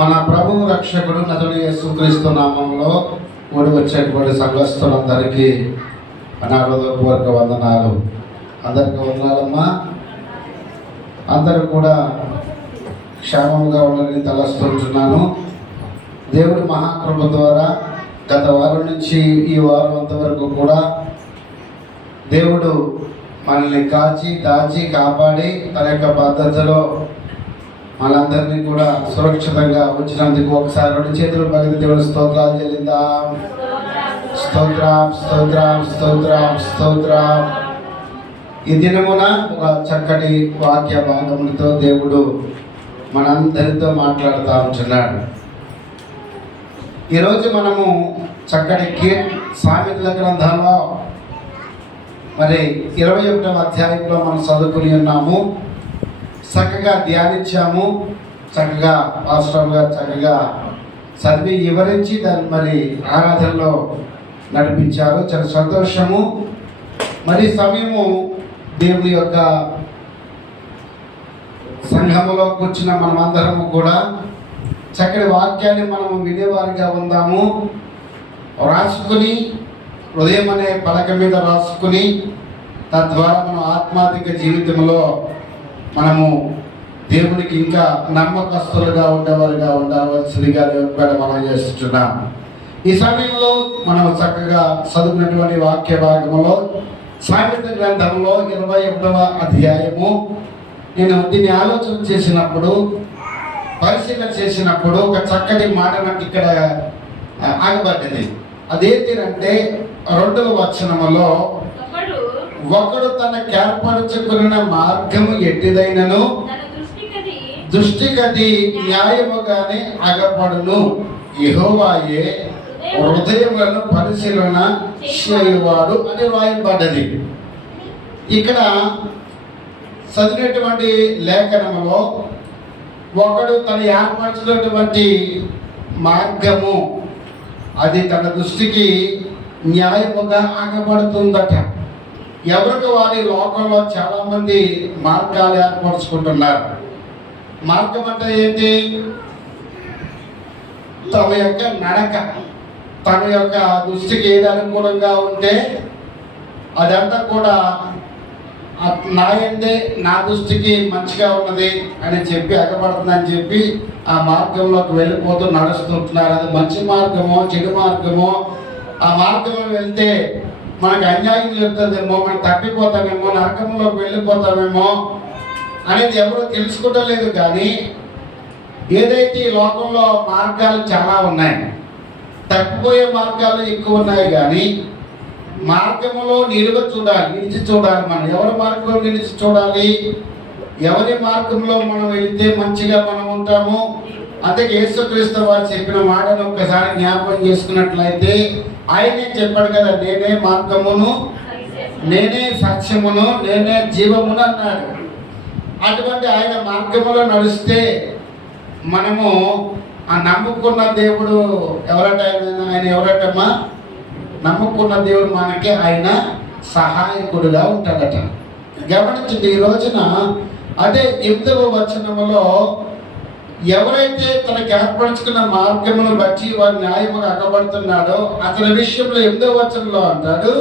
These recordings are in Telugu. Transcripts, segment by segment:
మన ప్రభువు రక్షకుడు నజరుడైన యేసుక్రీస్తు నామంలో కూడి వచ్చేటువంటి సంఘస్థులందరికీ నా హృదయపూర్వక వందనాలు. అందరికీ వందనాలమ్మా. అందరూ కూడా క్షేమంగా ఉండాలని తలస్తుంటున్నాను. దేవుడి మహాకృప ద్వారా గత వారం నుంచి ఈ వారం అంతవరకు కూడా దేవుడు మనల్ని దాచి కాపాడి తన యొక్క పద్ధతిలో మనందరినీ కూడా సురక్షితంగా ఉంచినందుకు ఒకసారి రెండు చేతులు పగిలి దేవుడు స్తోత్రాలు చెల్లిద్దాం. స్తోత్రం స్తోత్రం స్తోత్రం స్తోత్రం. ఈ దినమున ఒక చక్కటి వాక్య భాగములతో దేవుడు మనందరితో మాట్లాడుతూ ఉంటున్నాడు. ఈరోజు మనము చక్కటి సామెతల గ్రంథంలో మరి 21వ అధ్యాయంలో మనం చదువుకుని ఉన్నాము. చక్కగా ధ్యానించాము. చక్కగా పాస్టర్ గారు చక్కగా చదివి వివరించి దాన్ని మరి ఆరాధనలో నడిపించారు. చాలా సంతోషము. మరి సమయము దేవుని యొక్క సంఘములో కూర్చున్న మనమందరము కూడా చక్కటి వాక్యాన్ని మనము వినేవారిగా ఉందాము. రాసుకుని హృదయం అనే పలక మీద రాసుకుని తద్వారా మనం ఆత్మాధిక జీవితంలో మనము దేవునికి ఇంకా నమ్మకస్తులుగా ఉండేవారుగా ఉండవలసిందిగా దేవుడు మనం చేస్తున్నాం. ఈ సమయంలో మనం చక్కగా చదువుకున్నటువంటి వాక్య భాగంలో సామెత గ్రంథంలో 21వ అధ్యాయము నేను దీన్ని ఆలోచన చేసినప్పుడు పరిశీలన చేసినప్పుడు ఒక చక్కటి మాట నాకు ఇక్కడ ఆగబడ్డది. అదేంటంటే 2వ వచనములో ఒకడు తనకు ఏర్పరచుకున్న మార్గము ఎట్టిదైనను దృష్టికది న్యాయముగానే అగపడును. యెహోవాయే హృదయములను పరిశీలన చేయువాడు అని రాయబడ్డది. ఇక్కడ చదివినటువంటి లేఖనములో ఒకడు తన ఏర్పరచినటువంటి మార్గము అది తన దృష్టికి న్యాయముగా ఆగబడుతుందట. ఎవరికి వారి లోకంలో చాలామంది మార్గాలు ఏర్పరచుకుంటున్నారు. మార్గం అంటే ఏంటి? తమ యొక్క నడక, తన యొక్క దృష్టికి ఏది అనుకూలంగా ఉంటే అదంతా కూడా నా దృష్టికి మంచిగా ఉన్నది అని చెప్పి అగపడుతుందని చెప్పి ఆ మార్గంలోకి వెళ్ళిపోతూ నడుస్తుంటున్నారు. అది మంచి మార్గమో చెడు మార్గమో, ఆ మార్గంలో వెళ్తే మనకు అన్యాయం జరుగుతుందేమో, మనం తప్పిపోతామేమో, నరకంలోకి వెళ్ళిపోతామేమో అనేది ఎవరో తెలుసుకోవట్లేదు. కానీ ఏదైతే ఈ లోకంలో మార్గాలు చాలా ఉన్నాయి, తప్పిపోయే మార్గాలు ఎక్కువ ఉన్నాయి. కానీ మార్గంలో నిలిచి చూడాలి. మనం ఎవరి మార్గంలో నిలిచి చూడాలి, ఎవరి మార్గంలో మనం వెళితే మంచిగా మనం ఉంటాము. అందుకే యేసుక్రీస్తు వారు చెప్పిన మాటను ఒక్కసారి జ్ఞాపకం చేసుకున్నట్లయితే ఆయనే చెప్పాడు కదా, నేనే మార్గమును, నేనే సత్యమును, నేనే జీవమును అన్నాడు. అటువంటి ఆయన మార్గములో నడిస్తే మనము ఆ నమ్ముకున్న దేవుడు ఆయన ఎవరటమ్మా? నమ్ముకున్న దేవుడు మనకి ఆయన సహాయకుడిగా ఉంటాడట. గమనించండి, ఈ రోజున అదే 8వ వచనములో ఎవరైతే తనకు ఏర్పరచుకున్న మార్గమును బట్టి వారి న్యాయముగా అగబడుతున్నాడో అతని విషయంలో 8వ వచనంలో అంటాడు,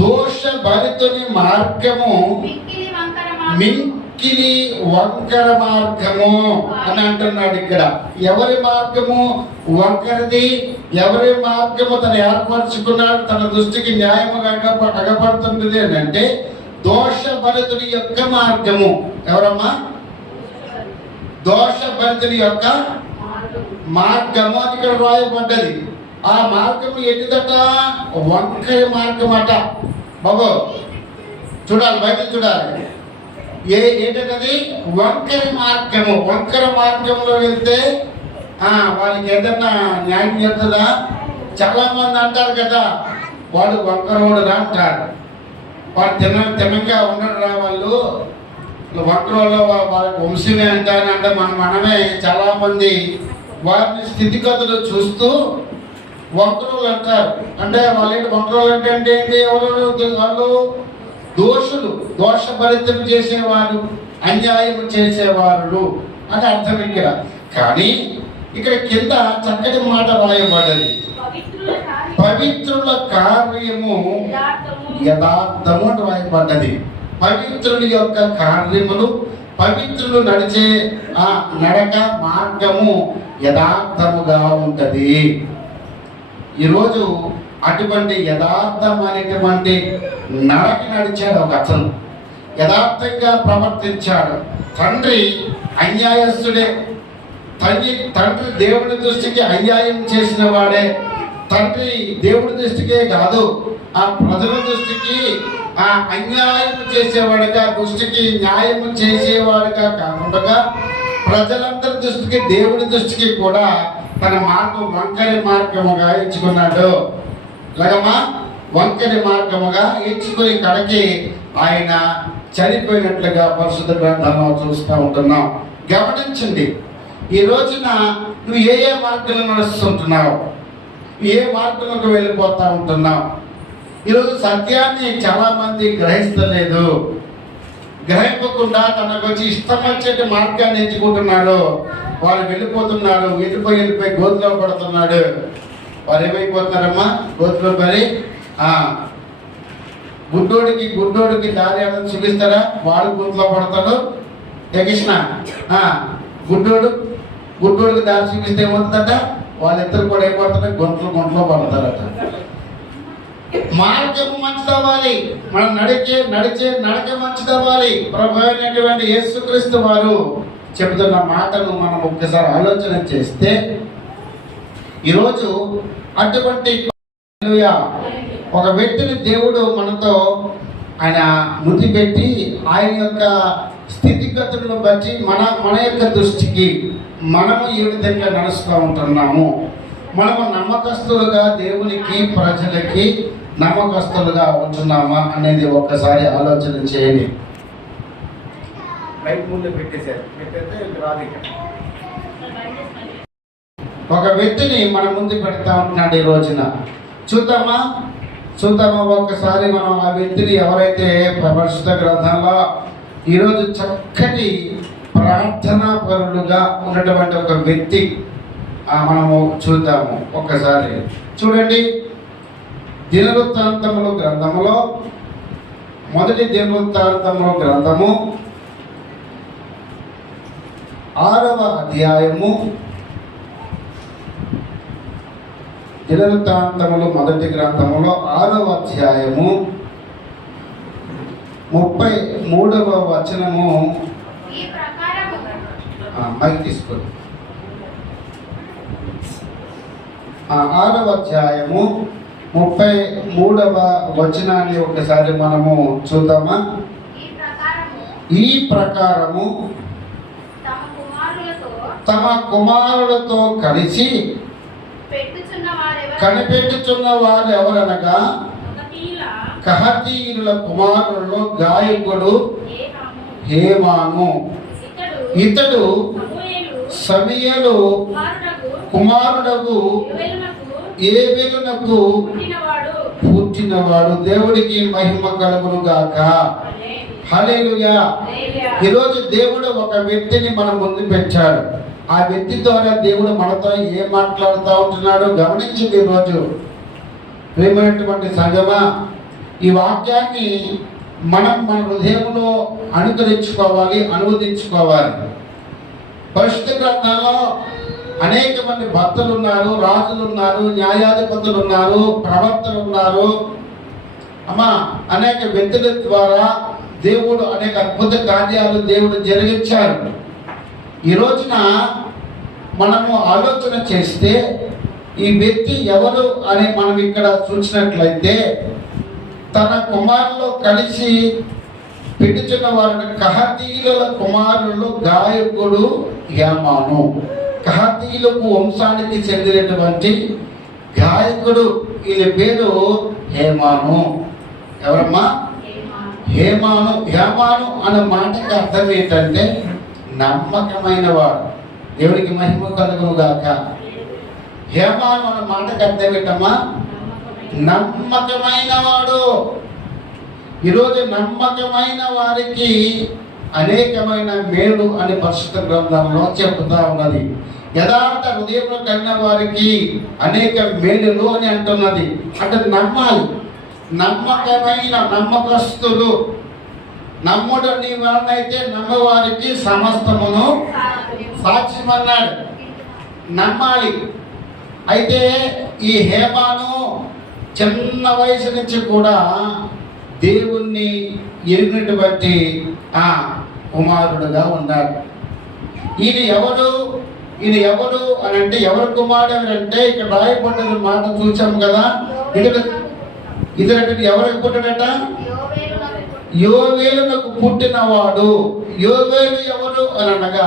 దోషభరితుని మార్గము మిక్కిలి వంకర మార్గము అని అంటున్నాడు. ఇక్కడ ఎవరి మార్గము వంకరది? ఎవరి మార్గము తను ఏర్పరచుకున్నాడు, తన దృష్టికి న్యాయముగా అగపడుతున్నది అని అంటే దోషభరితుని యొక్క మార్గము. ఎవరమ్మా? దోషభరితుని యొక్క మార్గము అని ఇక్కడ రాయబడ్డది. ఆ మార్గము ఎటుదట? వంకర మార్గం అట. బాబు చూడాలి, బయట చూడాలి. ఏంటది? వంకర మార్గము. వంకర మార్గంలో వెళ్తే వాళ్ళకి ఏదన్నా న్యాయం చేస్తుందా? చాలా మంది అంటారు కదా, వాడు వంకరోడు రా అంటారు. వాడు తినంగా ఉండడు రా, వాళ్ళు వంకరోళ్ళు వాళ్ళకి వంశమే అంటారంటే మనమే చాలా మంది వారిని స్థితిగతులు చూస్తూ వంకరోళ్ళు అంటారు. అంటే వాళ్ళు వంకరోళ్ళు అంటే ఏంటి? ఎవరు? వాళ్ళు దోషభరితం చేసేవారు, అన్యాయం చేసేవారు అని అర్థం ఇక్కడ. కానీ ఇక్కడ కింద చక్కటి మాట రాయబడ్డది, పవిత్రుల కార్యము యథార్థము అని రాయబడ్డది. పవిత్రుల యొక్క కార్యములు, పవిత్రులు నడిచే ఆ నడక మార్గము యథార్థముగా ఉంటది. ఈరోజు అటువంటి యథార్థమైనటువంటి నడక నడిచాడు ఒక అతను, యథార్థంగా ప్రవర్తించాడు. తండ్రి అన్యాయస్తుడే, తండ్రి దేవుడి దృష్టికి అన్యాయం చేసిన వాడే. తండ్రి దేవుడి దృష్టికే కాదు, ఆ ప్రజల దృష్టికి ఆ అన్యాయం చేసేవాడుగా, దృష్టికి న్యాయం చేసేవాడుగా కాకుండా ప్రజలందరి దృష్టికి, దేవుడి దృష్టికి కూడా తన మార్గం వంకరి మార్గముగా ఎంచుకున్నాడు. లగమా వంకరి మార్గముగా ఎంచుకుని కడకి ఆయన చనిపోయినట్లుగా పరిశుద్ధ గ్రంథంలో చూస్తూ ఉంటున్నాం. గమనించండి, ఈ రోజున నువ్వు ఏ ఏ మార్గంలో నడుస్తుంటున్నావు, ఏ మార్గంలోకి వెళ్ళిపోతూ ఉంటున్నావు. ఈరోజు సత్యాన్ని చాలామంది గ్రహిస్తలేదు, గ్రహింపకుండా తనకు వచ్చి ఇష్టం వచ్చే మార్గాన్ని ఎంచుకుంటున్నాడు. వాళ్ళు వెళ్ళిపోతున్నారు, వెళ్ళిపోయి గోతులో పడుతున్నాడు. వారు ఏమైపోతున్నారమ్మా? గోతులో పడి గుడ్డోడికి దారి ఏమైనా చూపిస్తారా? వాడు గోతులో పడతాడు. కృష్ణ గుడ్డోడికి దారి చూపిస్తే ఏమవుతుందట? వాళ్ళిద్దరు కూడా ఏమవుతారు? గుంటలో పడతారట. మార్గము మంచిదవ్వాలి, మనం నడిచే నడక మంచిదవ్వాలి. ప్రభు అయినటువంటి యేసుక్రీస్తు వారు చెబుతున్న మాటను మనం ఒక్కసారి ఆలోచన చేస్తే, ఈరోజు అటువంటి ఒక వ్యక్తిని దేవుడు మనతో ఆయన ముద్దు పెట్టి ఆయన యొక్క స్థితిగతులను బట్టి మన యొక్క దృష్టికి మనము ఏ విధంగా నడుస్తూ ఉంటున్నాము, మనము నమ్మకస్తులుగా దేవునికి ప్రజలకి నమ్మకస్తులుగా ఉంటున్నామా అనేది ఒక్కసారి ఆలోచన చేయండి. ఒక వ్యక్తిని మన ముందు పెడతా ఉంటున్నాడు ఈ రోజున. చూద్దామా ఒక్కసారి మనం ఆ వ్యక్తిని ఎవరైతే పరిశుద్ధ గ్రంథంలో ఈరోజు చక్కటి ప్రార్థనా పరులుగా ఉన్నటువంటి ఒక వ్యక్తి మనము చూద్దాము. ఒక్కసారి చూడండి, దినవృత్తాంతములు గ్రంథములో, మొదటి దినవృత్తాంతములు గ్రంథము 6వ అధ్యాయము, దినవృత్తాంతములు మొదటి గ్రంథములో 6వ అధ్యాయము 33వ వచనము. మైక్ తీసుకోండి. 6వ అధ్యాయము 33వ వచనాన్ని ఒకసారి మనము చూద్దామా? ఈ ప్రకారము తమ కుమారులతో కలిసి కనిపెట్టుచున్న వారు ఎవరనగా కహతీయుల కుమారులలో గాయకుడు హేమాను. ఇతడు సమూయేలు కుమారుడకు ఏబేలునకు పుట్టినవాడు. దేవుడికి మహిమ కలుగును గాక. హల్లెలూయా. ఈరోజు దేవుడు ఒక వ్యక్తిని మన ముందు పెట్టాడు. ఆ వ్యక్తి ద్వారా దేవుడు మనతో ఏం మాట్లాడుతూ ఉంటున్నాడు గమనించింది. ఈరోజు ప్రేమైనటువంటి సంగమా, ఈ వాక్యాన్ని మనం మన హృదయంలో అనువదించుకోవాలి. పరిశుద్ధ గ్రంథంలో అనేక మంది భక్తులు ఉన్నారు, రాజులు ఉన్నారు, న్యాయాధిపతులు ఉన్నారు, ప్రవక్తలు ఉన్నారు. అనేక వ్యక్తుల ద్వారా దేవుడు అనేక అద్భుత కార్యాలు దేవుడు జరిగించారు. ఈ రోజున మనము ఆలోచన చేస్తే ఈ వ్యక్తి ఎవరు అని మనం ఇక్కడ చూసినట్లయితే, తన కుమారులు కలిసి పెట్టుచున్న వారిని కహతీయుల కుమారులు గాయకుడు హేమాను. కహతీయులకు వంశానికి చెందినటువంటి గాయకుడు, ఈయన పేరు హేమాను. ఎవరమ్మా? హేమాను. హేమాను అనే మాటకి అర్థం ఏంటంటే నమ్మకమైన వాడు. దేవుడికి మహిమ కలుగును గాక. హేమాను అనే మాటకి అర్థం ఏంటమ్మా? నమ్మకమైన వాడు. ఈరోజు నమ్మకమైన వారికి అనేకమైన మేలు అని పరిశుద్ధ గ్రంథంలో చెబుతా ఉన్నది. యథార్థ హృదయంలో కలిగిన వారికి అనేక మేలులు అని అంటున్నది. అంటే నమ్మాలి. నమ్మకమైన నమ్మకస్తులు, నమ్ముడు నీ వలనైతే నమ్మవారికి సమస్తమును సాక్ష్యమన్నాడు. నమ్మాలి. అయితే ఈ హేమాను చిన్న వయసు నుంచి కూడా దేవుణ్ణి ఎరిగినటువంటి ఆ కుమారుడుగా ఉన్నాడు. ఈయన ఎవరు అని అంటే ఎవరు కుమారుడు అంటే ఇక్కడ రాయబడిన మాట చూసాము కదా. ఇతడు ఎవరికి పుట్టాడట? యోవేలునకు పుట్టినవాడు. యోవేలు ఎవరు అని అనగా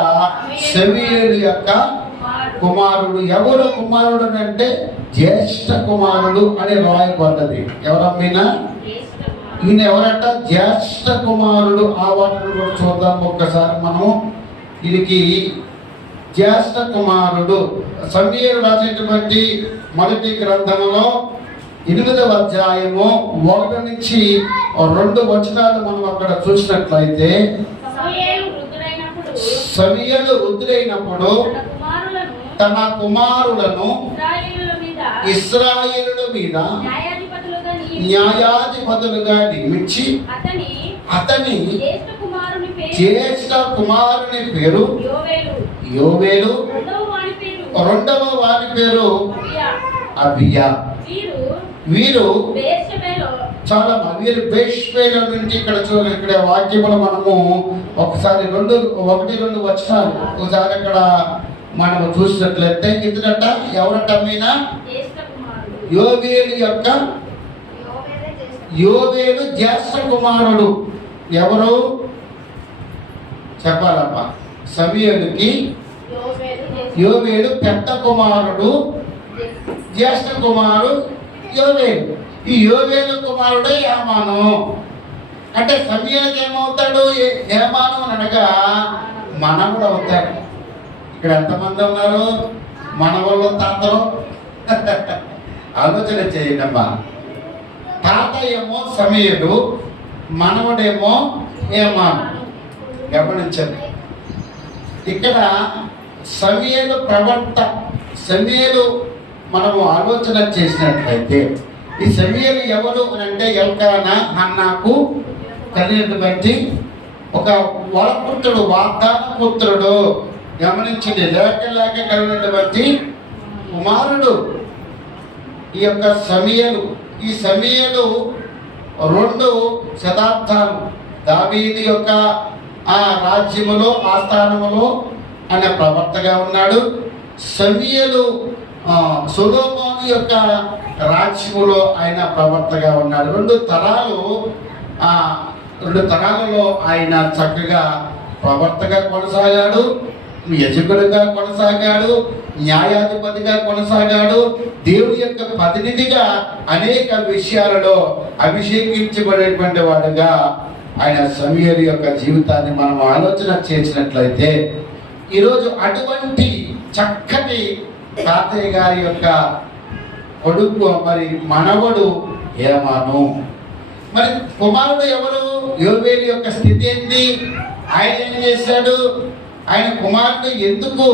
సమూయేలు యొక్క కుమారుడు. ఎవరు కుమారుడు అంటే జ్యేష్ఠ కుమారుడు అని రాయబడ్డది. ఎవరమ్మైనా ఈయన ఎవరంట? జ్యేష్ఠ కుమారుడు. ఆ వాటిని కూడా చూద్దాం ఒక్కసారి మనము. వీరికి జ్యేష్ఠ కుమారుడు. సమూయేలు రాసినటువంటి మొదటి గ్రంథంలో 8వ అధ్యాయము 1 నుంచి 2 వచనాలు మనం అక్కడ చూసినట్లయితే, సమూయేలు వృద్ధుడైనప్పుడు తన కుమారులను ఇశ్రాయేలుల మీద న్యాయాధిపతులుగా నియమించి అతని జ్యేష్ఠ కుమారుని పేరు యోవేలు, రెండవ వారి పేరు అబియా. వీరు చాలా వీరు బేష్పేల నుంచి ఇక్కడ వాక్యములు మనము ఒకసారి 1-2 వచనాలు ఒకసారి అక్కడ మనము చూసినట్లయితే, ఇతడట ఎవరట? మీనా యోవేలు జ్యేష్ఠ కుమారుడు. ఎవరు చెప్పాలమ్మా? సమూయేలుకి యోవేలు పెద్ద కుమారుడు, జ్యేష్ఠ కుమారుడు యోవేలు. ఈ యోవేలు కుమారుడే హేమాను. అంటే సమూయేలుకి ఏమవుతాడు? హేమాను అనగా మనవడు అవుతాడు. ఇక్కడ ఎంతమంది ఉన్నారు మనవళ్ళు, తాతలు? ఆలోచన చేయండి అమ్మా. తాత ఏమో సమూయేలు, మనవడేమో హేమాను. గమనించండి. ఇక్కడ సమూయేలు ప్రవక్త. సమూయేలు మనము ఆలోచన చేసినట్లయితే ఈ సమూయేలు ఎవరు అని అంటే ఎల్కానా హన్నాకు కలిగినటువంటి ఒక వరపుత్రుడు, వాగ్దాన పుత్రుడు. గమనించండి. లేక కలిగినటువంటి కుమారుడు ఈ యొక్క సమూయేలు. ఈ సమూయేలు 2 శతాబ్దాలు దావీదు యొక్క ఆ రాజ్యములో ఆస్థానములో ఆయన ప్రవక్తగా ఉన్నాడు. సమూయేలు సొలొమోను యొక్క రాజ్యములో ఆయన ప్రవక్తగా ఉన్నాడు. 2 తరాలలో ఆయన చక్కగా ప్రవక్తగా కొనసాగాడు, యజకుడిగా కొనసాగాడు, న్యాయాధిపతిగా కొనసాగాడు, దేవుని యొక్క ప్రతినిధిగా అనేక విషయాలలో అభిషేకించబడేటువంటి వాడుగా ఆయన సమూయేలు యొక్క జీవితాన్ని మనం ఆలోచన చేసినట్లయితే, ఈరోజు అటువంటి చక్కటి తాతయ్య గారి యొక్క కొడుకు మరి మనవడు హేమాను. మరి కుమారుడు ఎవరు? యోవేలు యొక్క స్థితి ఏంటి? ఆయన ఏం చేశాడు? ఆయన కుమారుడు ఎందుకు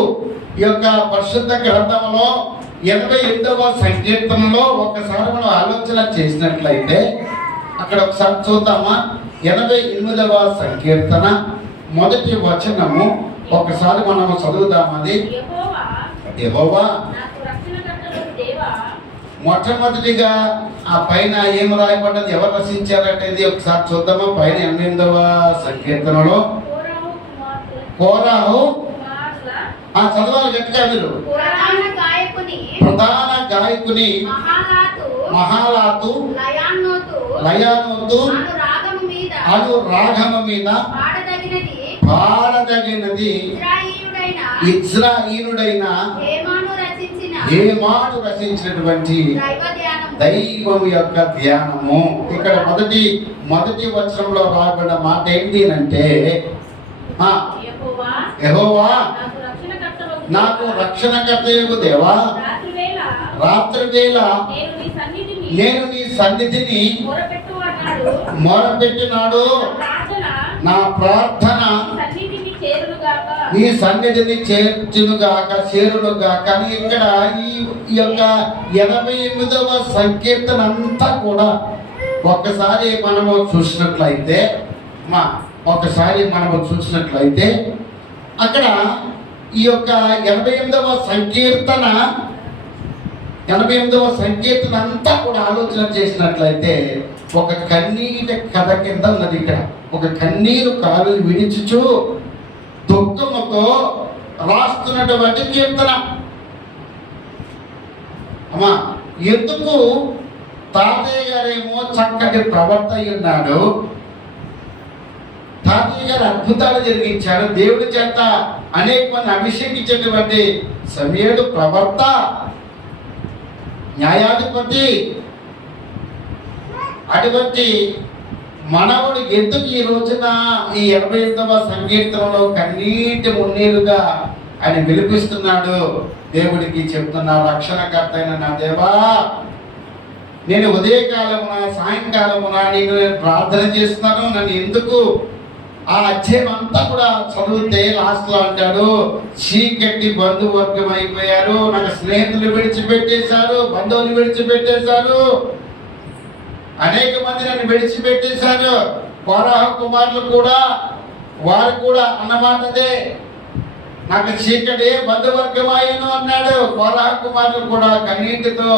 ఈ యొక్క పరిశుద్ధ గ్రంథంలో 88వ సంకీర్తనలో ఒకసారి మనం ఆలోచన చేసినట్లయితే అక్కడ ఒకసారి చూద్దామా? 88వ సంకీర్తన మొదటి వచనము ఒకసారి మనం చదువుదామది. యెహోవా మొట్టమొదటిగా ఆ పైన ఏం రాయబడ్డది? ఎవరు రచించారంటే ఇది ఒకసారి చూద్దామా? పైన 88వ సంకీర్తనలో కోరాహు చదవాలి గట్టిగా మీరు. ప్రధాన గాయకుని మహాలాతు లయానోతు అను రాగము మీద పాడదగినది ఇజ్రాయిలుడైన హేమాను రచించినటువంటి దైవం యొక్క ధ్యానము. ఇక్కడ మొదటి వచనంలో రాబడిన మాట ఏంటి అంటే, యెహోవా నాకు రక్షణకర్తయగు దేవా, రాత్రి వేళ నేను నీ సన్నిధిని మొరపెట్టినాడు. నా ప్రార్థన సన్నిధిని చేరునుగాక. నీ సన్నిధిని చేర్చునుగాక, చేరునుగాక. కానీ ఇక్కడ ఈ యొక్క 88వ సంకీర్తన అంతా కూడా ఒక్కసారి మనము చూసినట్లయితే అక్కడ ఈ యొక్క 88వ సంకీర్తన అంతా కూడా ఆలోచన చేసినట్లయితే ఒక కన్నీటి కథ కింద ఉన్నది. ఇక్కడ ఒక కన్నీరు కాలు విడిచుచు దుఃఖముతో రాస్తున్నటువంటి కీర్తన. అమ్మా, ఎందుకు తాతయ్య గారేమో చక్కటి ప్రవర్త అయి ఉన్నాడు, తాతయ్య గారు అద్భుతాలు జరిగించాడు, దేవుడి చేత అనేక మంది అభిషేకించేటువంటి సమయడు ప్రవర్త, న్యాయాధిపతి, అటువంటి మనవుడు ఎందుకు ఈ రోజున ఈ 88వ సంకీర్తనలో కన్నీటి మున్నీరుగా ఆయన విలిపిస్తున్నాడు? దేవుడికి చెప్తున్నాడు, రక్షణకర్త అయిన నా దేవా, నేను ఉదయకాలమున సాయంకాలమున నేను ప్రార్థన చేస్తున్నాను, నన్ను ఎందుకు ఆ అధ్యాయం అంతా కూడా చదివితే లాస్ట్లో అంటాడు, చీకటి బంధువర్గం అయిపోయారు, నాకు స్నేహితులు విడిచిపెట్టేశారు, బంధువులు విడిచిపెట్టేశారు, అనేక మంది నన్ను విడిచిపెట్టేశారు. కోరహ కుమారులు కూడా వారు కూడా అన్నమాటదే, నాకు చీకటి బంధువర్గం అయ్యను అన్నాడు. కోరహ కుమారులు కూడా కన్నీటితో,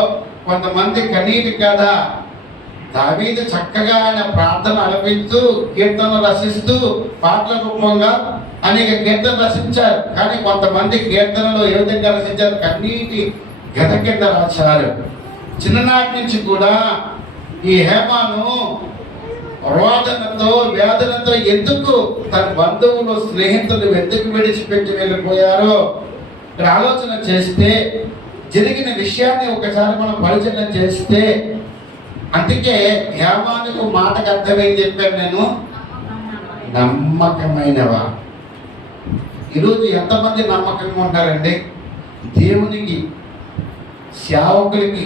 కొంతమంది కన్నీటి కదా. దావీదు చక్కగా ఆయన ప్రార్థన అలపిస్తూ కీర్తనలు రచిస్తూ పాటల రూపంగా అనేక కీర్తనలు రచించారు. కానీ కొంతమంది కీర్తనలు ఏ విధంగా రచించారు? కన్నీటి గత కింద రాశారు. చిన్ననాటి నుంచి కూడా ఈ హేమాను రోదనతో వేదనతో ఎందుకు తన బంధువులు స్నేహితులు ఎందుకు విడిచిపెట్టి వెళ్ళిపోయారో ఇక్కడ ఆలోచన చేస్తే, జరిగిన విషయాన్ని ఒకసారి మనం పరిచయం చేస్తే, అందుకే హేమానుకు మాటకు అర్థమేం చెప్పాను నేను, నమ్మకమైనవా. ఈరోజు ఎంతమంది నమ్మకంగా ఉంటారండి? దేవునికి, సేవకులకి,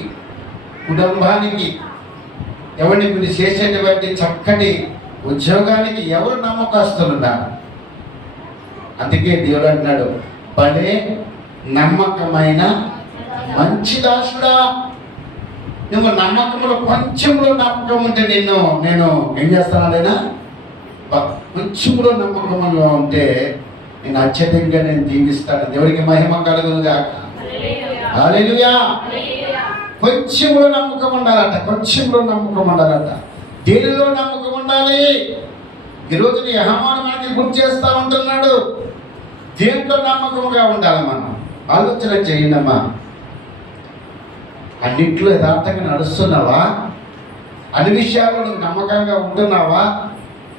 కుటుంబానికి, ఎవరిని మీరు చేసేటువంటి చక్కటి ఉద్యోగానికి ఎవరు నమ్మకస్తులున్నారు? అందుకే దేవుడు అంటున్నాడు, భలే నమ్మకమైన మంచి దాసుడా, నువ్వు నమ్మకంలో కొంచెంలో నమ్మకం ఉంటే నేను ఏం చేస్తానైనా, కొంచెంలో నమ్మకంగా ఉంటే నేను అత్యధికంగా నేను దీవిస్తాను. దేవుడికి మహిమ కలుగునుగా. హల్లెలూయా. కొంచెంలో నమ్మకం ఉండాలట. దేనిలో నమ్మకం ఉండాలి? ఈరోజు నీ హేమాను మనకి గుర్తు చేస్తూ ఉంటున్నాడు. దేంట్లో నమ్మకంగా ఉండాలి? మనం ఆలోచన చేయండమ్మా. అన్నింటిలో యథార్థంగా నడుస్తున్నావా? అన్ని విషయాల్లో నువ్వు నమ్మకంగా ఉంటున్నావా?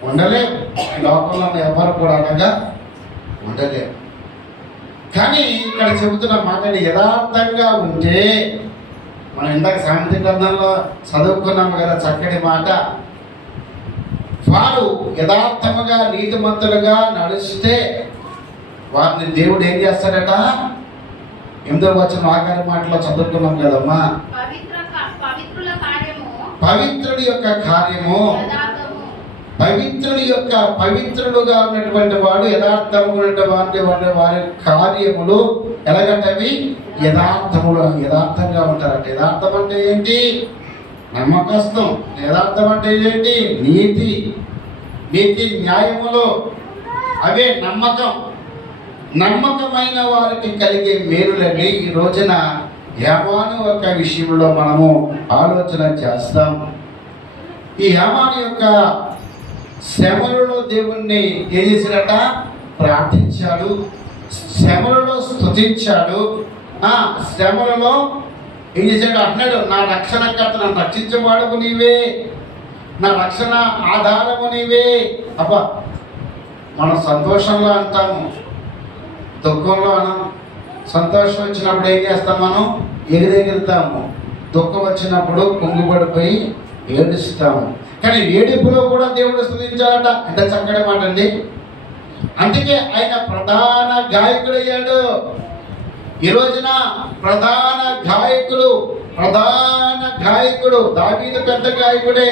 ఉండలేవు. ఈ లోకంలో ఎవరు కూడా అనగా ఉండలేవు. కానీ ఇక్కడ చెబుతున్న మాటని యథార్థంగా ఉంటే, మనం ఇందాక సామెత గ్రంథంలో చదువుకున్నాము కదా చక్కటి మాట, వారు యథార్థముగా నీతిమంతులుగా నడిస్తే వారిని దేవుడు ఏం చేస్తాడట? 8వ వచనం ఆఖరి మాటలో చదువుకున్నాం కదమ్మా, పవిత్రుడి యొక్క కార్యము, పవిత్రుడుగా ఉన్నటువంటి వాడు యథార్థముగా వారి కార్యములు ఎలాగంటవి? యథార్థంగా ఉంటారట. యథార్థం అంటే ఏంటి? నమ్మకస్తం. యథార్థం అంటే ఏంటి? నీతి న్యాయములు, అవే నమ్మకం. నమ్మకమైన వారికి కలిగే మేలులని ఈ రోజున హేమాను యొక్క విషయంలో మనము ఆలోచన చేస్తాం. ఈ హేమాను యొక్క శ్రమలలో దేవుణ్ణి ఏం చేశాడట? ప్రార్థించాడు, శ్రమలలో స్తుతించాడు. శ్రమలలో ఏం చేశాడు? అన్నాడు, నా రక్షణకర్త, నన్ను రక్షించేవాడుకు నీవే, నా రక్షణ ఆధారము నీవే. అబ్బా, మనం సంతోషంలో అంటాము, దుఃఖంలో అనం. సంతోషం వచ్చినప్పుడు ఏం చేస్తాం? మనం ఎగిరెగురుతాము. దుఃఖం వచ్చినప్పుడు కుంగుపడిపోయి ఏడుస్తాము. కానీ ఏడుపులో కూడా దేవుడు స్తుతించాలట. ఎంత చక్కటి మాట అండి. అందుకే ఆయన ప్రధాన గాయకుడయ్యాడు. ఈ రోజున ప్రధాన గాయకుడు దావీదు పెద్ద గాయకుడే.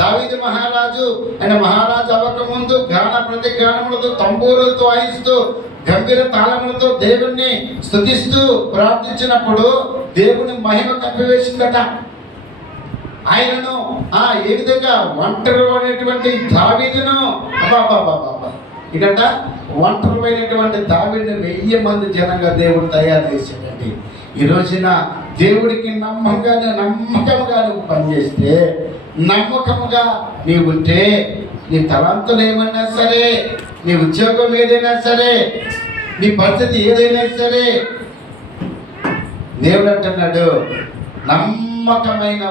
దావీదు మహారాజు ఆయన మహారాజు అవ్వక ముందు గాన ప్రతి గానములతో తంబూరులతో వాయిస్తూ గంభీర తాళములతో దేవుణ్ణి స్తుతిస్తూ ప్రార్థించినప్పుడు దేవుని మహిమ కప్పివేసిందట. ఆయనను ఏ విధంగా ఒంటరి అనేటువంటి దావీదును ఇదంట ఒంటరిమైనటువంటి దావీదుని 1000 మంది జనంగా దేవుడు తయారు చేశాడండి. ఈ రోజున దేవుడికి నమ్మకముగా నువ్వు పనిచేస్తే, నమ్మకముగా నీవు ఉంటే, నీ తలాంతులు ఏమైనా సరే, నీ ఉద్యోగం ఏదైనా సరే, నీ పరిస్థితి ఏదైనా సరే, దేవుడు అంటున్నాడు నమ్మకమైన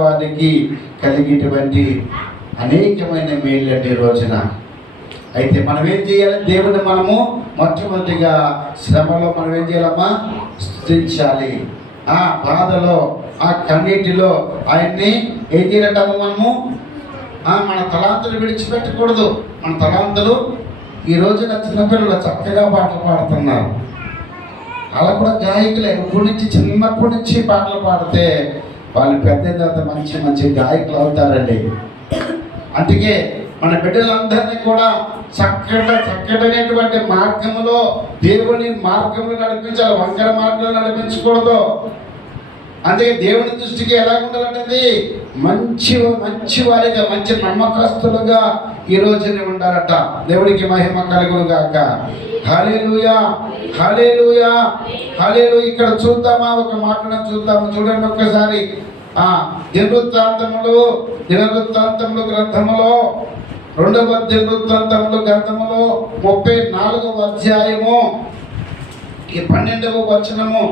వారికి కలిగేటువంటి అనేకమైన మేళ్ళండి ఈ రోజున. అయితే మనం ఏం చేయాలి? దేవుని మనము మొట్టమొదటిగా శ్రమలో మనం ఏం చేయాలమ్మా? స్తుతించాలి. ఆ బాధలో, ఆ కన్నీటిలో ఆయన్ని ఏం చేయాలంటాము? మనము మన తలాంతులు విడిచిపెట్టకూడదు. మన తలాంతులు ఈ రోజున చిన్నపిల్లలు చక్కగా పాటలు పాడుతున్నారు. అలా కూడా గాయకులే చిన్నప్పటి నుంచి పాటలు పాడితే వాళ్ళు పెద్ద తర్వాత మంచి మంచి గాయకులు అవుతారండి. అందుకే మన బిడ్డలందరినీ కూడా చక్కటైనటువంటి మార్గంలో, దేవుని మార్గంలో నడిపించాలి. వంకర మార్గంలో నడిపించకూడదు. అందుకే దేవుని దృష్టికి ఎలా ఉండాలంటే మంచి వారిగా, మంచి నమ్మకస్తులుగా ఈ రోజునే ఉండాలట. దేవుడికి మహిమ కలుగును గాక. హల్లెలూయా, హల్లెలూయా, హల్లెలూయా. ఇక్కడ చూద్దామా? ఒక మాటను చూద్దాము. చూడండి ఒక్కసారి. దినవృత్తాంతములు గ్రంథములో 2వ దినవృత్తాంతములు గ్రంథములో 34వ అధ్యాయము 12వ వచనము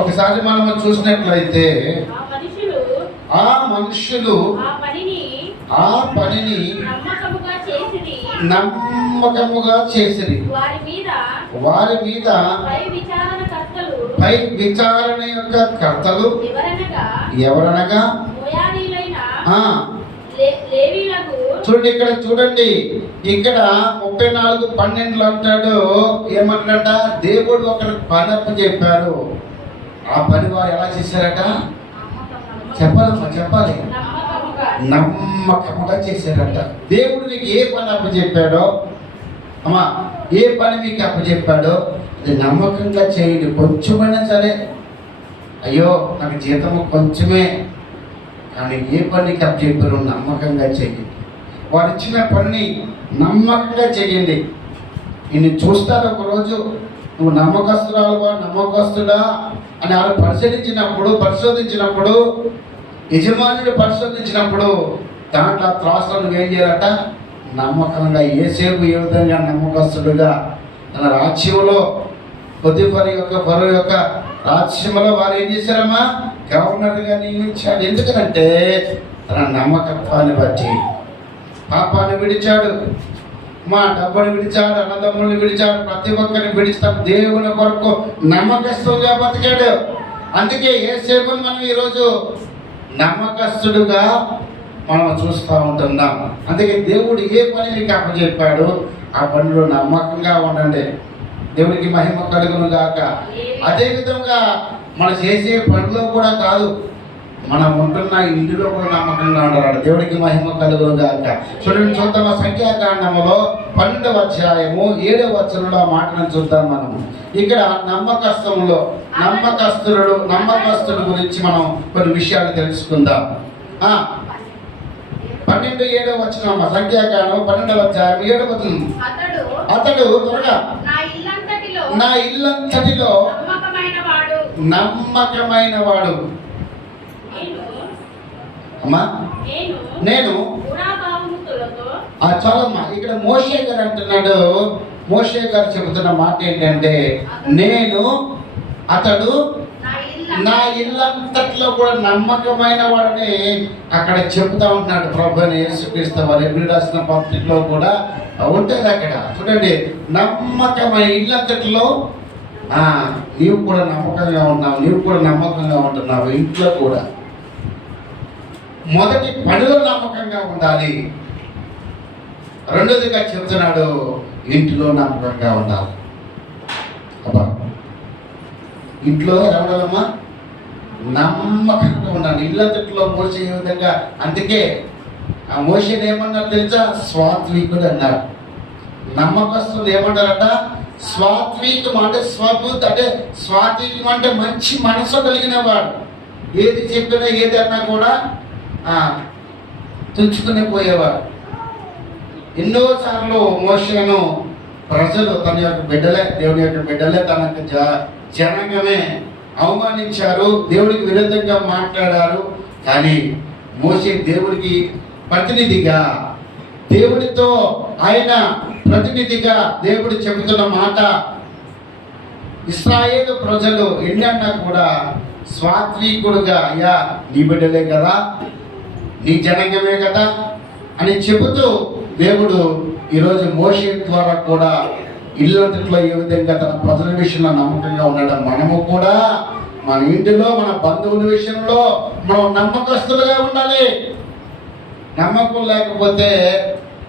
ఒకసారి మనం చూసినట్లయితే, ఆ మనుషులు ఆ పనిని నమ్మకముగా చేసిరి. వారి మీద పై విచారణ యొక్క కర్తలు ఎవరనగా చూడండి, ఇక్కడ చూడండి, ఇక్కడ 34:12 అంటాడు. ఏమంటాడ? దేవుడు ఒకరికి పని అప్పు చెప్పారు. ఆ పని వారు ఎలా చేశారట? చెప్పాలి. నమ్మకముగా చేశారట. దేవుడు నీకు ఏ పని అప్పు చెప్పాడో, అమ్మా, ఏ పని మీకు అప్పు చెప్పాడో అది నమ్మకంగా చేయండి. కొంచెమైనా సరే, అయ్యో నాకు జీతము కొంచెమే, కానీ ఏ పనికి అప్పు చెప్పారో నమ్మకంగా చేయండి. వారు ఇచ్చిన పనిని నమ్మకంగా చేయండి. నిన్ను చూస్తారు ఒకరోజు, నువ్వు నమ్మకస్తుడా అని వాళ్ళు పరిశోధించినప్పుడు యజమానుడు పరిశోధించినప్పుడు దాంట్లో త్రాసులో నువ్వేం చేయాలట? నమ్మకంగా. ఏసేపు ఏ విధంగా నమ్మకస్తుడుగా తన రాజ్యంలో ఫరో యొక్క రాజ్యంలో వారు ఏం చేశారమ్మా? గవర్నర్గా నియమించాడు. ఎందుకంటే తన నమ్మకత్వాన్ని బట్టి. పాపాన్ని విడిచాడు, డబ్బుని విడిచాడు, అన్నదమ్ముల్ని విడిచాడు, ప్రతి ఒక్కరిని విడిస్తాడు. దేవుని కొరకు నమ్మకస్తుడుగా బతికాడు. అందుకే యేసేపుని మనం ఈరోజు నమ్మకస్తుడుగా మనం చూస్తూ ఉంటున్నాం. అందుకే దేవుడు ఏ పని మీకు అప్పచెప్పాడు ఆ పనిలో నమ్మకంగా ఉండండి. దేవుడికి మహిమ కలుగును గాక. అదేవిధంగా మనం చేసే పనిలో కూడా కాదు, మనం ఉంటున్న ఇంటిలో కూడా నమ్మకంగా ఉండాలి. దేవుడికి మహిమ కలుగును గాక. చూద్దాం సంఖ్యాకాండములో 12వ అధ్యాయము 7వ వచనంలో ఆ మాటను చూద్దాం. మనం ఇక్కడ నమ్మకస్తుడు గురించి మనం కొన్ని విషయాలు తెలుసుకుందాం. 12:7 వచనం సంఖ్యాకాండం 12వ అధ్యాయం 7వ వచనం. అతడు త్వరగా నా ఇల్లంతటిలో నమ్మకమైన వాడు. అమ్మా, నేను చాలమ్మా. ఇక్కడ మోషే గారు అంటున్నాడు. మోషే గారు చెబుతున్న మాట ఏంటంటే, అతడు నా ఇల్లంతట్లో కూడా నమ్మకమైన వాడని అక్కడ చెబుతా ఉంటున్నాడు ప్రభు యేసుక్రీస్తు వారు. ఎబ్రీ రాసిన పత్రికలో కూడా ఉంటుంది. అక్కడ చూడండి, నమ్మకమైన ఇల్లంతట్లో నీవు కూడా నమ్మకంగా ఉన్నావు, నీవు కూడా నమ్మకంగా ఉంటున్నావు. ఇంట్లో కూడా మొదటి పనిలో నమ్మకంగా ఉండాలి. రెండోదిగా చెప్తున్నాడు, ఇంటిలో నమ్మకంగా ఉండాలి. అబ్బా, ఇంట్లో ఎలా ఉండాలమ్మా? నమ్మకంగా ఉండాలి. ఇళ్ళంతట్లో మోసే ఏ విధంగా, అందుకే ఆ మోసేని ఏమన్నారు తెలుసా? స్వాత్వికుడు అన్నారు. నమ్మకస్తులు ఏమంటారట? స్వాత్వికం అంటే స్వబుద్ధి, అంటే స్వాత్వికం అంటే మంచి మనసు కలిగిన వాడు. ఏది చెప్పినా ఏదన్నా కూడా తుంచుకుని పోయేవాడు. ఎన్నోసార్లు మోషేను ప్రజలు తన యొక్క బిడ్డలే, దేవుని యొక్క బిడ్డలే, తన యొక్క జనాంగమే అవమానించారు, దేవుడికి విరుద్ధంగా మాట్లాడారు. కానీ మోషే దేవుడికి ప్రతినిధిగా, దేవుడితో ఆయన ప్రతినిధిగా దేవుడు చెబుతున్న మాట, ఇశ్రాయేలు ప్రజలు ఎన్నన్నా కూడా స్వాత్వికుడుగా, అయ్యా నీ బిడ్డలే కదా, నీ జనాంగమే కదా అని చెబుతూ దేవుడు ఈరోజు మోషే ద్వారా కూడా ఇల్లంతట్లో ఏ విధంగా తన ప్రజల విషయంలో నమ్మకంగా ఉండడం, మనము కూడా మన ఇంటిలో మన బంధువుల విషయంలో మనం నమ్మకస్తులుగా ఉండాలి. నమ్మకం లేకపోతే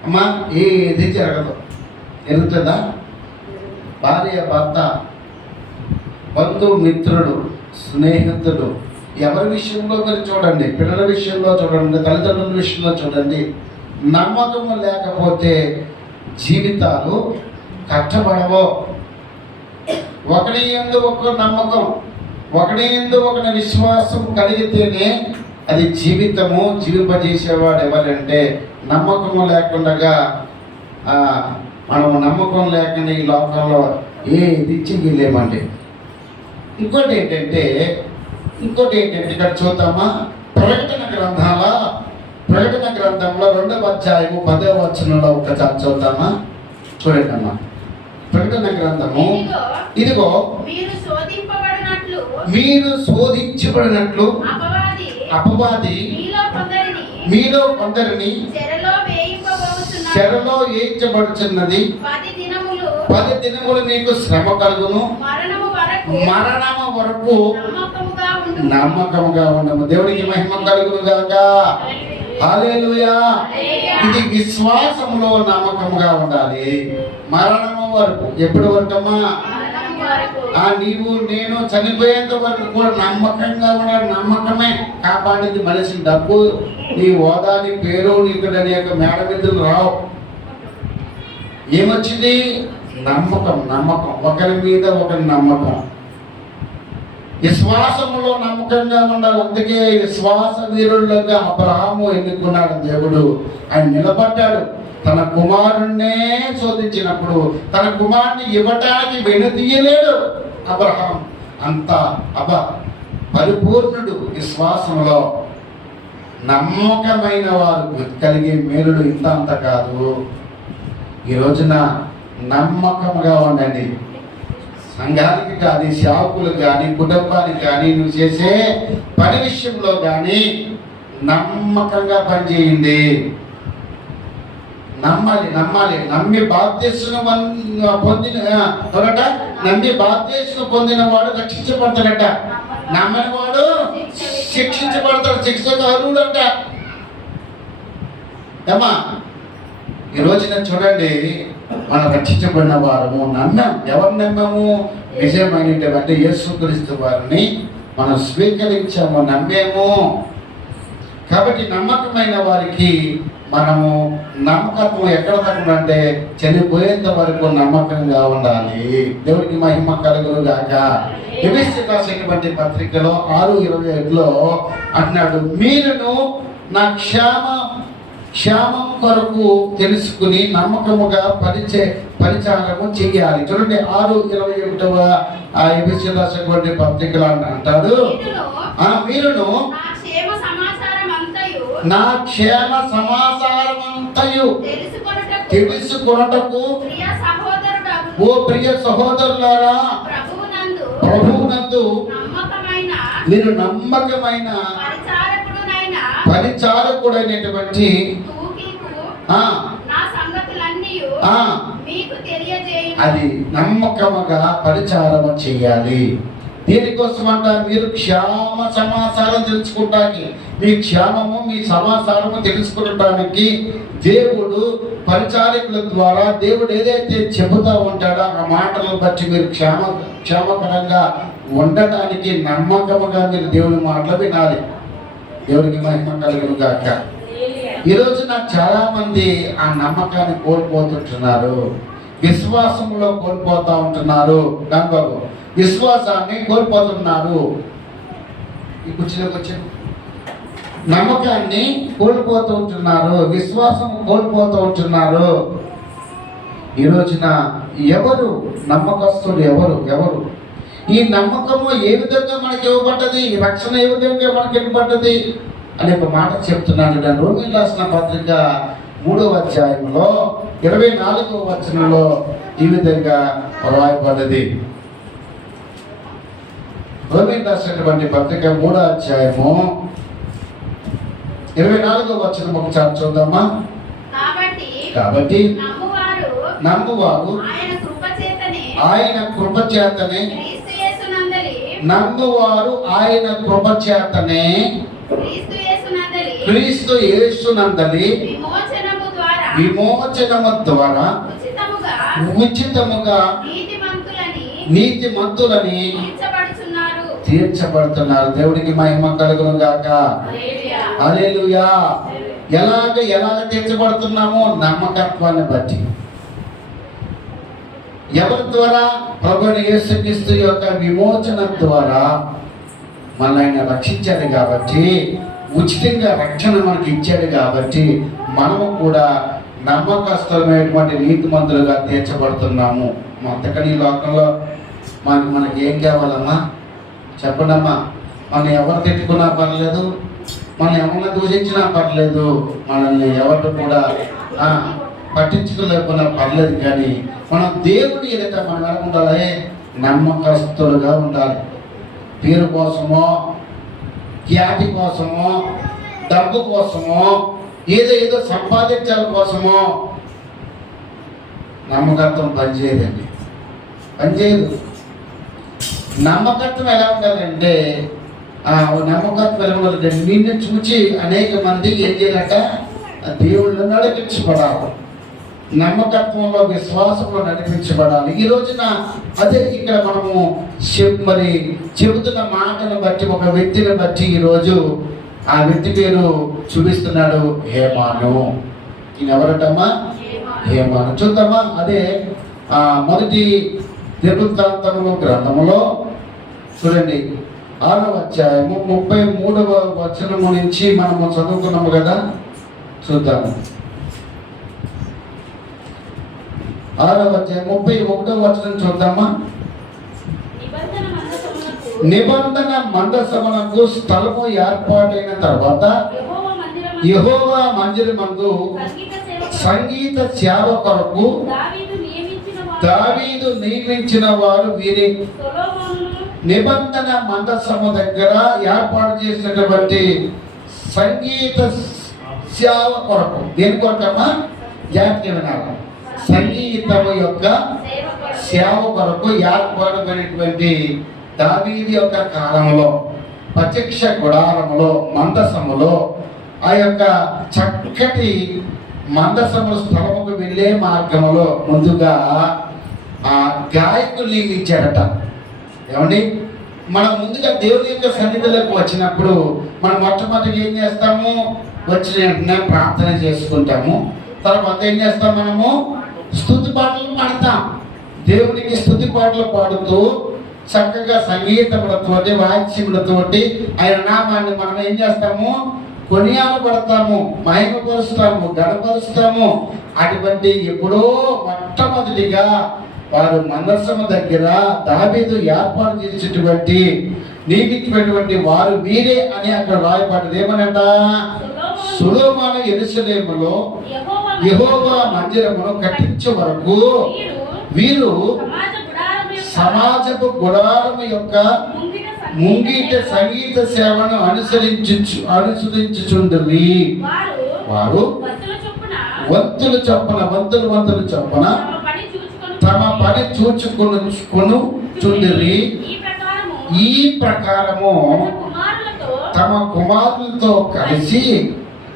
అమ్మా ఏది జరగదు. జరుగుతుందా? భార్య భర్త, బంధువు మిత్రుడు, స్నేహితుడు, ఎవరి విషయంలో మీరు చూడండి, పిల్లల విషయంలో చూడండి, తల్లిదండ్రుల విషయంలో చూడండి, నమ్మకం లేకపోతే జీవితాలు కష్టపడవు. ఒకరి యందు ఒక నమ్మకం, ఒకరి యందు ఒక విశ్వాసం కలిగితేనే అది జీవితము జీవింపజేసేవాడు. ఎవరంటే నమ్మకము లేకుండా మనము నమ్మకం లేకుండా ఈ లోకంలో ఏది చెయ్యలేమండి. ఇంకోటి ఏంటంటే ఇక్కడ చూద్దామా, ప్రకటన గ్రంథంలో 2వ అధ్యాయము 10వ వచనంలో ఒకసారి చూద్దామా? చూడండి అమ్మా. ప్రకటన గ్రంథము, ఇదిగో మీరు శోధించబడినట్లు అపవాది మీలో కొందరిని చెరలో వేయించబడుచున్నది. 10 దినములు మీకు శ్రమ కలుగును, మరణము వరకు నమ్మకముగా ఉండము. దేవునికి మహిమ కలుగును గాక. హల్లెలూయా. ఇది విశ్వాసములో నమ్మకముగా ఉండాలి. మరణము వరకు. ఎప్పటి వరకమ్మా? నీవు నేను చనిపోయేంత వరకు కూడా నమ్మకంగా ఉండాలి. నమ్మకమే కాపాడింది మనిషి. డబ్బు, నీ హోదా, నీ పేరు, నీకు అనేక మేడ విద్యులు రావు. ఏమొచ్చింది? నమ్మకం. ఒకరి మీద ఒకరి నమ్మకం. విశ్వాసములో నమ్మకంగా ఉండాలి. అందుకే విశ్వాస వీరులుగా అబ్రహాము ఎన్నుకున్నాడు దేవుడు. ఆయన నిలబడ్డాడు. తన కుమారుణ్ణే శోధించినప్పుడు తన కుమారుని ఇవ్వటానికి వెనుదీయలేడు అబ్రహాం. అంత పరిపూర్ణుడు విశ్వాసంలో. నమ్మకమైన వారు కలిగే మేలుడు ఇంత అంత కాదు. ఈ రోజున నమ్మకంగా ఉండండి. సంఘానికి కానీ, సేవకులు కానీ, కుటుంబానికి కానీ, నువ్వు చేసే పని విషయంలో కానీ నమ్మకంగా పనిచేయండి. నమ్మాలి. నమ్మి బాప్తిస్మం పొందిన వాడు రక్షించబడతాడట. నమ్మని వాడు శిక్షించబడతాడు. శిక్షకు అర్హుడంట. ఏమా, ఈ రోజున చూడండి, మనం రక్షించబడిన వారము నమ్మాం. ఎవరు నమ్మాము? నిజమైనటువంటి యేసుక్రీస్తు వారిని మనం స్వీకరించాము, నమ్మేము. కాబట్టి నమ్మకమైన వారికి మనము నమ్మకత్వం ఎక్కడ తక్కువ అంటే చనిపోయేంత వరకు నమ్మకంగా ఉండాలి. దేవుడికి మహిమ కలుగును గాక. ఎఫెసీయులకు రాసినటువంటి పత్రికలో 6:27లో అంటున్నాడు, మీరును నా క్షేమం కొరకు తెలుసుకుని నమ్మకముగా పరిచారము చెయ్యాలి. చూడండి 6:21 ఎఫెసీయులకు రాసినటువంటి పత్రికలో అంటాడు, మీరును నా క్షేమ సమాచారమంతయు తెలుసుకొనుటకు ఓ ప్రియ సహోదరులారా, ప్రభువునందు మీరు నమ్మకమైన పరిచారకుడైనటువంటి అది నమ్మకముగా పరిచారము చేయాలి. దీనికోసం అంట మీరు క్షేమ సమాచారం తెలుసుకుంటానికి, మీ క్షేమము మీ సమాచారము తెలుసుకుంటానికి దేవుడు పరిచారకుల ద్వారా దేవుడు ఏదైతే చెబుతూ ఉంటాడో ఆ మాటలను బట్టి మీరు క్షేమకరంగా ఉండటానికి నమ్మకముగా మీరు దేవుని మాటలు వినాలి. దేవుడికి మహిమ కలుగును గాక. ఈ రోజున చాలా మంది ఆ నమ్మకాన్ని కోల్పోతుంటున్నారు, విశ్వాసంలో కోల్పోతూ ఉంటున్నారు. గంబాబు విశ్వాసాన్ని కోల్పోతున్నారు. ఈ కుర్చీలోకి వచ్చి నమ్మకాన్ని కోల్పోతూ ఉంటున్నారు, విశ్వాసం కోల్పోతూ ఉంటున్నారు. ఈ రోజున ఎవరు నమ్మకస్తులు? ఎవరు ఈ నమ్మకము ఏ విధంగా మనకి ఇవ్వబడ్డది, ఈ రక్షణ ఏ విధంగా మనకి ఇవ్వబడ్డది అనే ఒక మాట చెప్తున్నాను. నేను రోమీయులకు రాసిన పత్రిక 3వ అధ్యాయంలో 24వ వచనంలో ఈ విధంగా రాయబడ్డది. రోమీయులకు రాసినటువంటి పత్రిక 3వ అధ్యాయము 24వ వచనం ఒకసారి చూద్దామా. కాబట్టి నమ్మువారు ఆయన కృపచేతనే నమ్మువారు ఆయన కృపచేతనే క్రీస్తు యేసునందలి విమోచనము ద్వారా ఉచితముగా నీతిమంతులని తీర్చబడుతున్నారు. దేవుడికి మహిమ కలుగును గాక. హల్లెలూయా. ఎలాగ తీర్చబడుతున్నామో నమ్మకత్వాన్ని బట్టి. ఎవరి ద్వారా? ప్రభువైన యేసుక్రీస్తు యొక్క విమోచన ద్వారా మనల్ని ఆయన రక్షించాడు కాబట్టి, ఉచితంగా రక్షణ మనకి ఇచ్చాడు కాబట్టి మనము కూడా నమ్మకస్తులమైనటువంటి నీతిమంతులుగా తీర్చబడుతున్నాము. అంతకని ఈ లోకంలో మనకి ఏం కావాలమ్మా చెప్పండి అమ్మా. మనం ఎవరు తిట్టుకున్నా పర్లేదు, మనం ఎవరిని దూషించినా పర్లేదు, మనల్ని ఎవరు కూడా పట్టించుకోలేకున్నా పర్లేదు, కానీ మనం దేవుడి ఎదుట మనం ఎలా ఉండాలి? నమ్మకస్తులుగా ఉండాలి. పేరు కోసమో, ఖ్యాతి కోసమో, డబ్బు కోసమో, ఏదో సంపాదించాల కోసమో నమ్మకత్వం పనిచేయదండి, పనిచేయదు. నమ్మకత్వం ఎలా ఉండాలంటే నమ్మకత్వం ఎలా ఉండాలంటే నిన్ను చూచి అనేక మందికి ఏం చేయాలంట? దేవుళ్ళు నడిపించబడాలి. నమ్మకత్వంలో, విశ్వాసంలో నడిపించబడాలి. ఈ రోజున అదే ఇక్కడ మనము మరి చెబుతున్న మాటను బట్టి, ఒక వ్యక్తిని బట్టి ఈరోజు ఆ వ్యక్తి పేరు చూపిస్తున్నాడు, హేమాను. ఈయన ఎవరటమ్మా? హేమాను. చూద్దామా? అదే మొదటి దినవృత్తాంతముల గ్రంథములో చూడండి 6వ అధ్యాయము 33వ వచనము నుంచి మనము చదువుకున్నాము కదా, చూద్దాము. 6వ అధ్యాయం 31వ వచనం చూద్దామా. నిబంధన మందసమునకు స్థలము ఏర్పాటైన తర్వాత యెహోవా మందిరమందు సంగీత సేవ కొరకు దావీదు నియమించిన వారు వీరి నిబంధన మందసము దగ్గర ఏర్పాటు చేసినటువంటి సంగీత సేవ కొరకు. దేని కొరకమ్మా? జాతీయ వినాలి. సంగీతము యొక్క సేవ కొరకు ఏర్పాటుమైనటువంటి దావీదు యొక్క కాలంలో ప్రత్యక్ష గుడారములో, మందసములో, ఆ యొక్క చక్కటి మందసము స్థలముకు వెళ్ళే మార్గంలో ముందుగా ఆ గాయకులు నియమించారట. ఏమండి, మనం ముందుగా దేవుని యొక్క సన్నిధిలోకి వచ్చినప్పుడు మనం మొట్టమొదటి ఏం చేస్తాము? వచ్చిన వెంటనే ప్రార్థన చేసుకుంటాము. తర్వాత ఏం చేస్తాం? మనము స్తుతి పాటలు పాడతాం. దేవునికి స్తుతి పాటలు పాడుతూ చక్కగా సంగీతములతోటి, వాద్యములతోటి ఆయన నామాన్ని మనం ఏం చేస్తాము? కొనియాడబడతాము, మహిమపరుస్తాము, గణపరుస్తాము. అటువంటి ఎప్పుడో మొట్టమొదటిగా వారు మందసము దగ్గర దావీదు ఏర్పాటు చేసేటువంటి నియమించినటువంటి వారు వీరే అని అక్కడ రాయబడ్డది. ఏమనంట? సొలొమోను యెరూషలేములో యెహోవా మందిరమును కట్టించే వరకు వీరు సమాజపు గుడారము యొక్క ముంగిట సంగీత సేవను అనుసరించుచుండ్రి. వారు వంతులు చొప్పున తమ పని చూచుకొనుచుండిరి. ఈ ప్రకారము తమ కుమారులతో కలిసి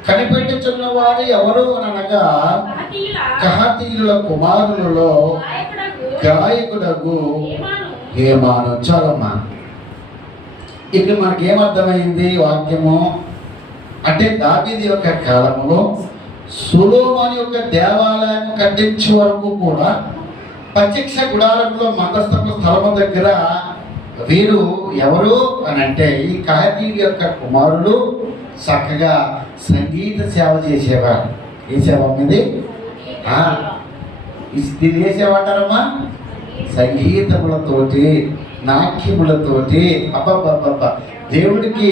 కనిపెట్టుచున్న వారు ఎవరు అని అనగా కహాతీయుల కహాతీయుల కుమారులలో గాయకుడగు గాయకుడగు హేమాను హేమాను. చాలమ్మా, ఇక్కడ మనకి ఏమర్థమైంది వాక్యము అంటే దావీదు యొక్క కాలంలో సొలొమోను యొక్క దేవాలయం కట్టించే వరకు కూడా ప్రత్యక్ష గుడారంలో మందస్తపు స్థలము దగ్గర వీరు ఎవరు అని అంటే ఈ కహాతీయుల యొక్క కుమారులు చక్కగా సంగీత సేవ చేసేవారు. ఏ సేవ ఇది? దీన్ని ఏ సేవ అంటారమ్మా? సంగీతములతోటి, నాట్యములతోటి. అబ్బబ్బబ్బబ్బా, దేవుడికి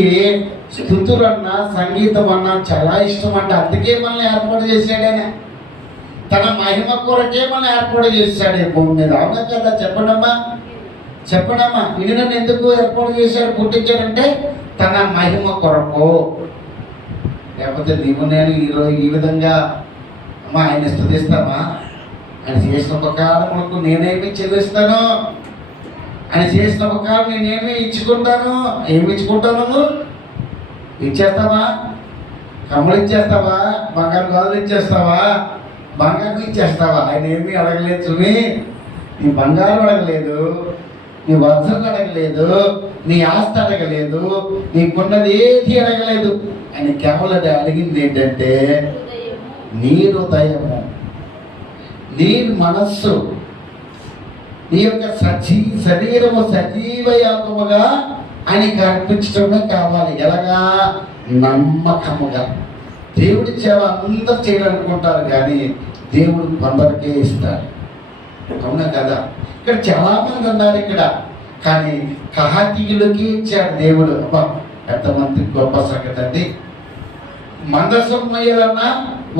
స్తుతులన్నా సంగీతం అన్నా చాలా ఇష్టం అంట. అందుకే మనల్ని ఏర్పాటు చేశాడు ఆయన. తన మహిమ కొరకే మనం ఏర్పాటు చేశాడు ఈ భూమి మీద. అవునా కదా? చెప్పడమ్మా, చెప్పడమ్మా. ఇది నన్ను ఎందుకు ఏర్పాటు చేశాడు, పుట్టించాడంటే తన మహిమ కొరకు. లేకపోతే నీవు నేను ఈరోజు ఈ విధంగా అమ్మా ఆయన స్తుతిస్తామా? ఆయన చేసిన ఉపకారములకు నేనేమి చెల్లిస్తాను, ఆయన చేసిన ఉపకారం నేనేమి ఇచ్చుకుంటాను. ఏమి ఇచ్చుకుంటాను? నువ్వు ఇచ్చేస్తావా? కమ్మలు ఇచ్చేస్తావా? బంగారు గాజులు ఇచ్చేస్తావా? బంగారం ఇచ్చేస్తావా? ఆయన ఏమీ అడగలేదు సుమి. నీ బంగారం అడగలేదు, నీ వజ్రం అడగలేదు, నీ ఆస్తి అడగలేదు, నీకున్నది ఏది అడగలేదు. ఆయన కేవలం అడిగింది ఏంటంటే నీ హృదయము, నీ మనస్సు, నీ యొక్క శరీరము సజీవ యాగముగా ఆయనకి అర్పించడమే కావాలి. ఎలాగా? నమ్మకముగా. దేవుడి సేవ అందరూ చేయాలనుకుంటారు కానీ దేవుడు కొందరికే ఇస్తాడు. అవునా కదా? ఇక్కడ చాలా మంది ఉన్నారు ఇక్కడ, కానీ కహాతీయులకి ఇచ్చాడు దేవుడు. అబ్బా, ఎంతమంది గొప్ప సంగతి అండి. మందసం అయ్యాలన్నా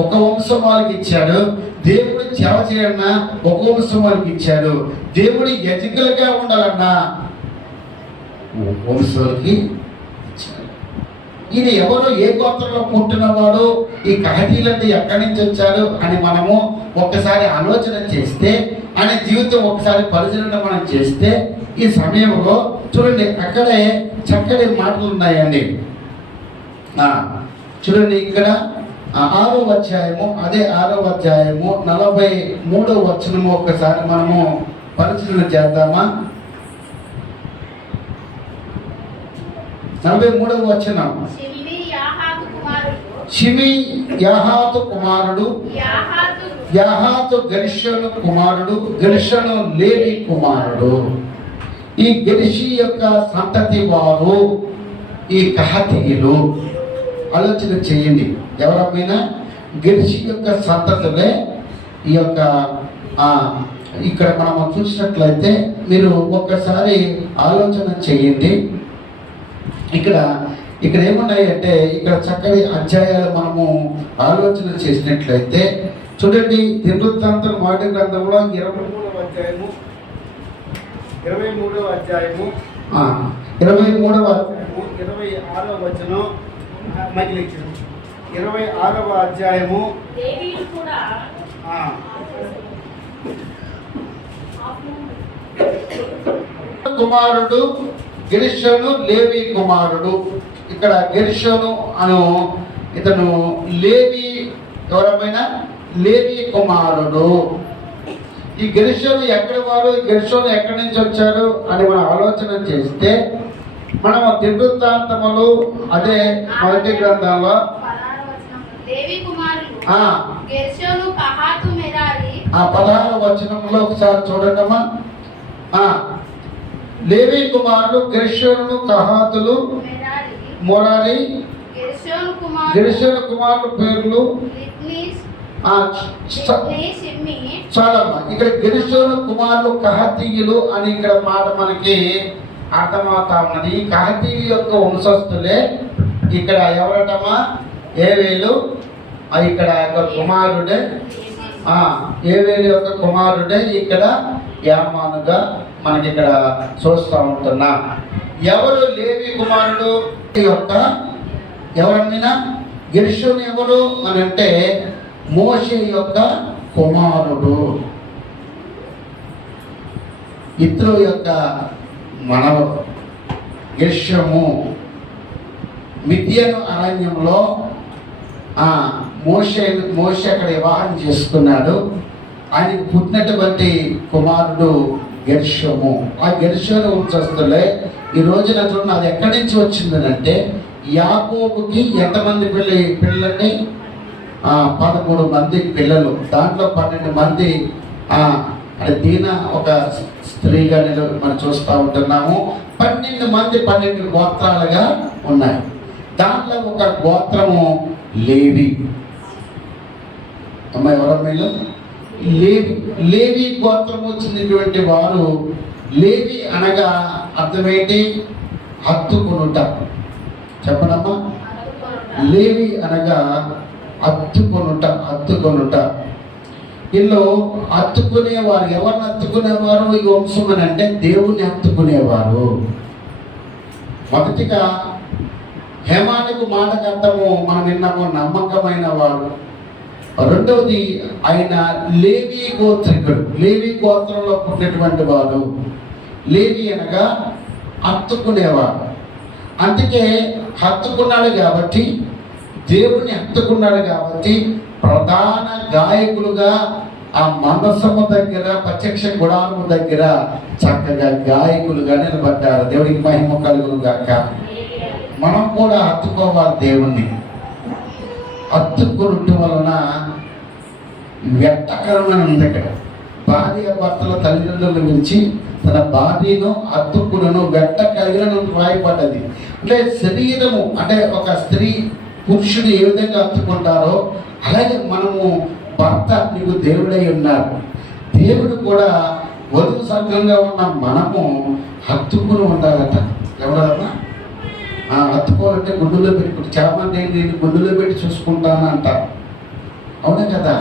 ఒక వంశం వాళ్ళకి ఇచ్చాడు. దేవుడు సేవ చేయాలన్నా ఒక వంశం వాళ్ళకి ఇచ్చాడు. దేవుడు యజకులుగా ఉండాలన్నా వంశాలకి ఇచ్చాడు. ఇది ఎవరు, ఏ గోత్రంలో పుట్టినవాడు, ఈ కహాతీయులంటే ఎక్కడి నుంచి వచ్చాడు అని మనము ఒక్కసారి ఆలోచన చేస్తే, ఆయన జీవితం ఒకసారి పరిశీలన మనం చేస్తే ఈ సమయంలో చూడండి అక్కడే చక్కటి మాటలు ఉన్నాయండి. చూడండి ఇక్కడ 6వ అధ్యాయము, అదే 6వ అధ్యాయము 43వ వచనము ఒక్కసారి మనము పరిశీలన చేద్దామా? 43వ వచనం. షిమి యాహాతు కుమారుడు, యాహాతు గెర్షోను కుమారుడు, గెర్షోను లేవి కుమారుడు. ఈ గెర్షి యొక్క సంతతి వారు ఈ కహాతీయులు. ఆలోచన చేయండి, ఎవరమైనా గెర్షి యొక్క సంతతులే ఈ యొక్క ఇక్కడ మనం చూసినట్లయితే మీరు ఒక్కసారి ఆలోచన చేయండి. ఇక్కడ ఏమున్నాయి అంటే ఇక్కడ చక్కటి అధ్యాయాలు మనము ఆలోచన చేసినట్లయితే చూడండి, దినవృత్తాంతం మొదటి గ్రంథంలో 23వ అధ్యాయము 26వ అధ్యాయము 26వ వచనం, 26వ అధ్యాయము. కుమారుడు గెర్షోను, లేవి కుమారుడు. ఇక్కడ గెర్షోను అను ఇతను లేవి, ఎవరమైనా లేవి కుమారుడు. ఈ గెర్షోను ఎక్కడి వారు, గెర్షోను ఎక్కడి నుంచి వచ్చారు అని మనం ఆలోచన చేస్తే మనం దినవృత్తాంతములు అదే మొదటి గ్రంథంలో 16వ వచనంలో ఒకసారి చూడండమ్మా. లేవి కుమారులు గెర్షోను, కహాతులు, మొరారి. గెర్షోను కుమారుల పేర్లు చాలమ్మా. ఇక్కడ గెర్షోను కుమారులు కహాతీయులు అని ఇక్కడ మాట మనకి అర్థమవుతా ఉన్నది. కహాతీయుల యొక్క వంశస్థులే ఇక్కడ ఎవరటమా? ఏవేలు. ఇక్కడ యొక్క కుమారుడే, ఏవేలు యొక్క కుమారుడే ఇక్కడ యామానుగా మనకి ఇక్కడ చూస్తూ ఉంటున్నాం. ఎవరు లేవి కుమారుడు యొక్క ఎవరన్నా? గెర్షోను ఎవరు అని అంటే మోషే యొక్క కుమారుడు, ఇత్రో యొక్క మనవడు. గెర్షోము మిద్యాను అరణ్యంలో ఆ మోషే అక్కడ వివాహం చేసుకున్నాడు. ఆయనకు పుట్టినటువంటి కుమారుడు గెర్షోము. ఆ గెర్షోను వంశస్థులే ఈ రోజున చూడండి, అది ఎక్కడి నుంచి వచ్చిందనంటే యాకోబుకి ఎంతమంది పిల్లల్ని 13 మంది పిల్లలు, దాంట్లో 12 మంది అంటే దీన ఒక స్త్రీగా మనం చూస్తూ ఉంటున్నాము. 12 మంది 12 గోత్రాలుగా ఉన్నాయి. దాంట్లో ఒక గోత్రము లేవి. అమ్మాయి ఎవరమ్మాయిలు లేవి గోత్రం వచ్చినటువంటి వారు. లేవి అనగా అర్థమేంటి? హత్తుకొనుట. చెప్పనమ్మా. లేవి అనగా హత్తుకొనుట. వీళ్ళు హత్తుకునేవారు. ఎవరిని హత్తుకునేవారు ఈ వంశం అని అంటే దేవుణ్ణి హత్తుకునేవారు. మొదటిగా హేమానికి మాటకు అర్థము మనం విన్నాము, నమ్మకమైన వాడు. రెండవది ఆయన లేవి గోత్రికుడు. లేవి గోత్రంలో పుట్టినటువంటి వాడు. లేవి అనగా హత్తుకునేవాడు. అందుకే హత్తుకున్నాడు కాబట్టి, దేవుణ్ణి హత్తుకున్నాడు కాబట్టి ప్రధాన గాయకులుగా ఆ మందసము దగ్గర, ప్రత్యక్ష గుడారము దగ్గర చక్కగా గాయకులుగా నిలబడ్డారు. దేవుడికి మహిమ కలుగును గాక. మనం కూడా హత్తుకోవాలి దేవుణ్ణి. హత్తుకునటం వలన వ్యర్థకరమైన ఉంది. అక్కడ భార్య భర్తల తల్లిదండ్రులను పిలిచి తన భార్యను హత్తుకులను వెంట కలిగిన రాయబడ్డది. అంటే శరీరము, అంటే ఒక స్త్రీ పురుషుడు ఏ విధంగా హత్తుకుంటారో అలాగే మనము భర్త నీకు దేవుడై ఉన్నారు. దేవుడు కూడా వధువు సంఘంగా ఉన్న మనము హత్తుకుని ఉండాలట. ఎవరన్నా హత్తుకోవాలంటే గుండెలో పెట్టుకుంటే, చాలా మంది నేను గుండెలో పెట్టి చూసుకుంటాను అంటారు. అవునా కదా?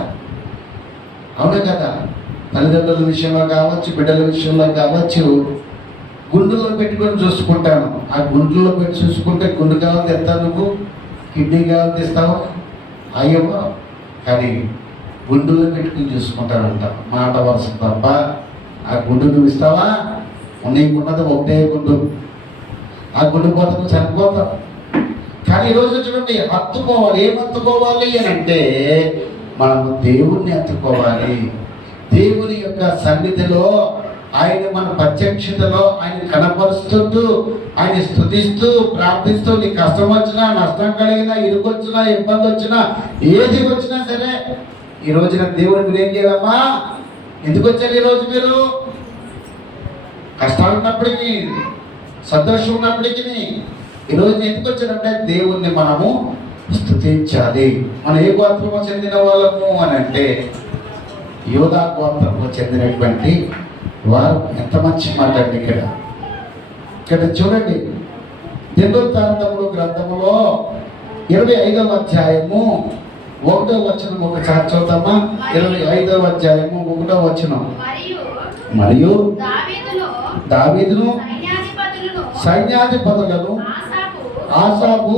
తల్లిదండ్రుల విషయంలో కావచ్చు, బిడ్డల విషయంలో కావచ్చు, గుండెల్లో పెట్టుకొని చూసుకుంటాను. ఆ గుండెల్లో పెట్టి చూసుకుంటే గుండె కావాలి తెస్తావు, నువ్వు కిడ్నీ కావాలి తెస్తావు, అయ్యవ్వ. కానీ గుండెల్లో పెట్టుకుని చూసుకుంటానంట. మాట వరుస తప్ప ఆ గుండు నువ్వు ఇస్తావా? నీకున్నది ఒకటే గుండు. ఆ గుండు పోతకు చనిపోతావు. కానీ ఈరోజు చూడండి, హత్తుకోవాలి. ఏం హత్తుకోవాలి అని అంటే మనము దేవుణ్ణి హత్తుకోవాలి. దేవుని యొక్క సన్నిధిలో ఆయన మన ప్రత్యక్షతలో ఆయన కనపరుస్తుంటూ, ఆయన స్తుతిస్తూ, ప్రార్థిస్తూ, నీ కష్టం వచ్చినా, నష్టం కలిగినా, ఇరుకు వచ్చినా, ఇబ్బంది వచ్చినా, ఏది వచ్చినా సరే ఈ రోజున దేవుని మీరు ఏం చేయాలమ్మా? ఎందుకు వచ్చారు ఈరోజు మీరు? కష్టాలు ఉన్నప్పటికీ, సంతోషం ఉన్నప్పటికీ ఈరోజు ఎందుకు వచ్చారంటే దేవుణ్ణి మనము స్తుతించాలి. మనం ఏ గోత్రమో చెందిన వాళ్ళము అని అంటే యోధా గోత్రము చెందినటువంటి వారు. ఎంత మంచి మాట అండి. ఇక్కడ చూడండి, దినవృత్తాంతములు గ్రంథములో 25వ అధ్యాయము 1వ వచనం ఒకసారి చూద్దామా? 25వ అధ్యాయము 1వ వచనం. మరియు దావీదును సైన్యాధిపతులను ఆసాపు,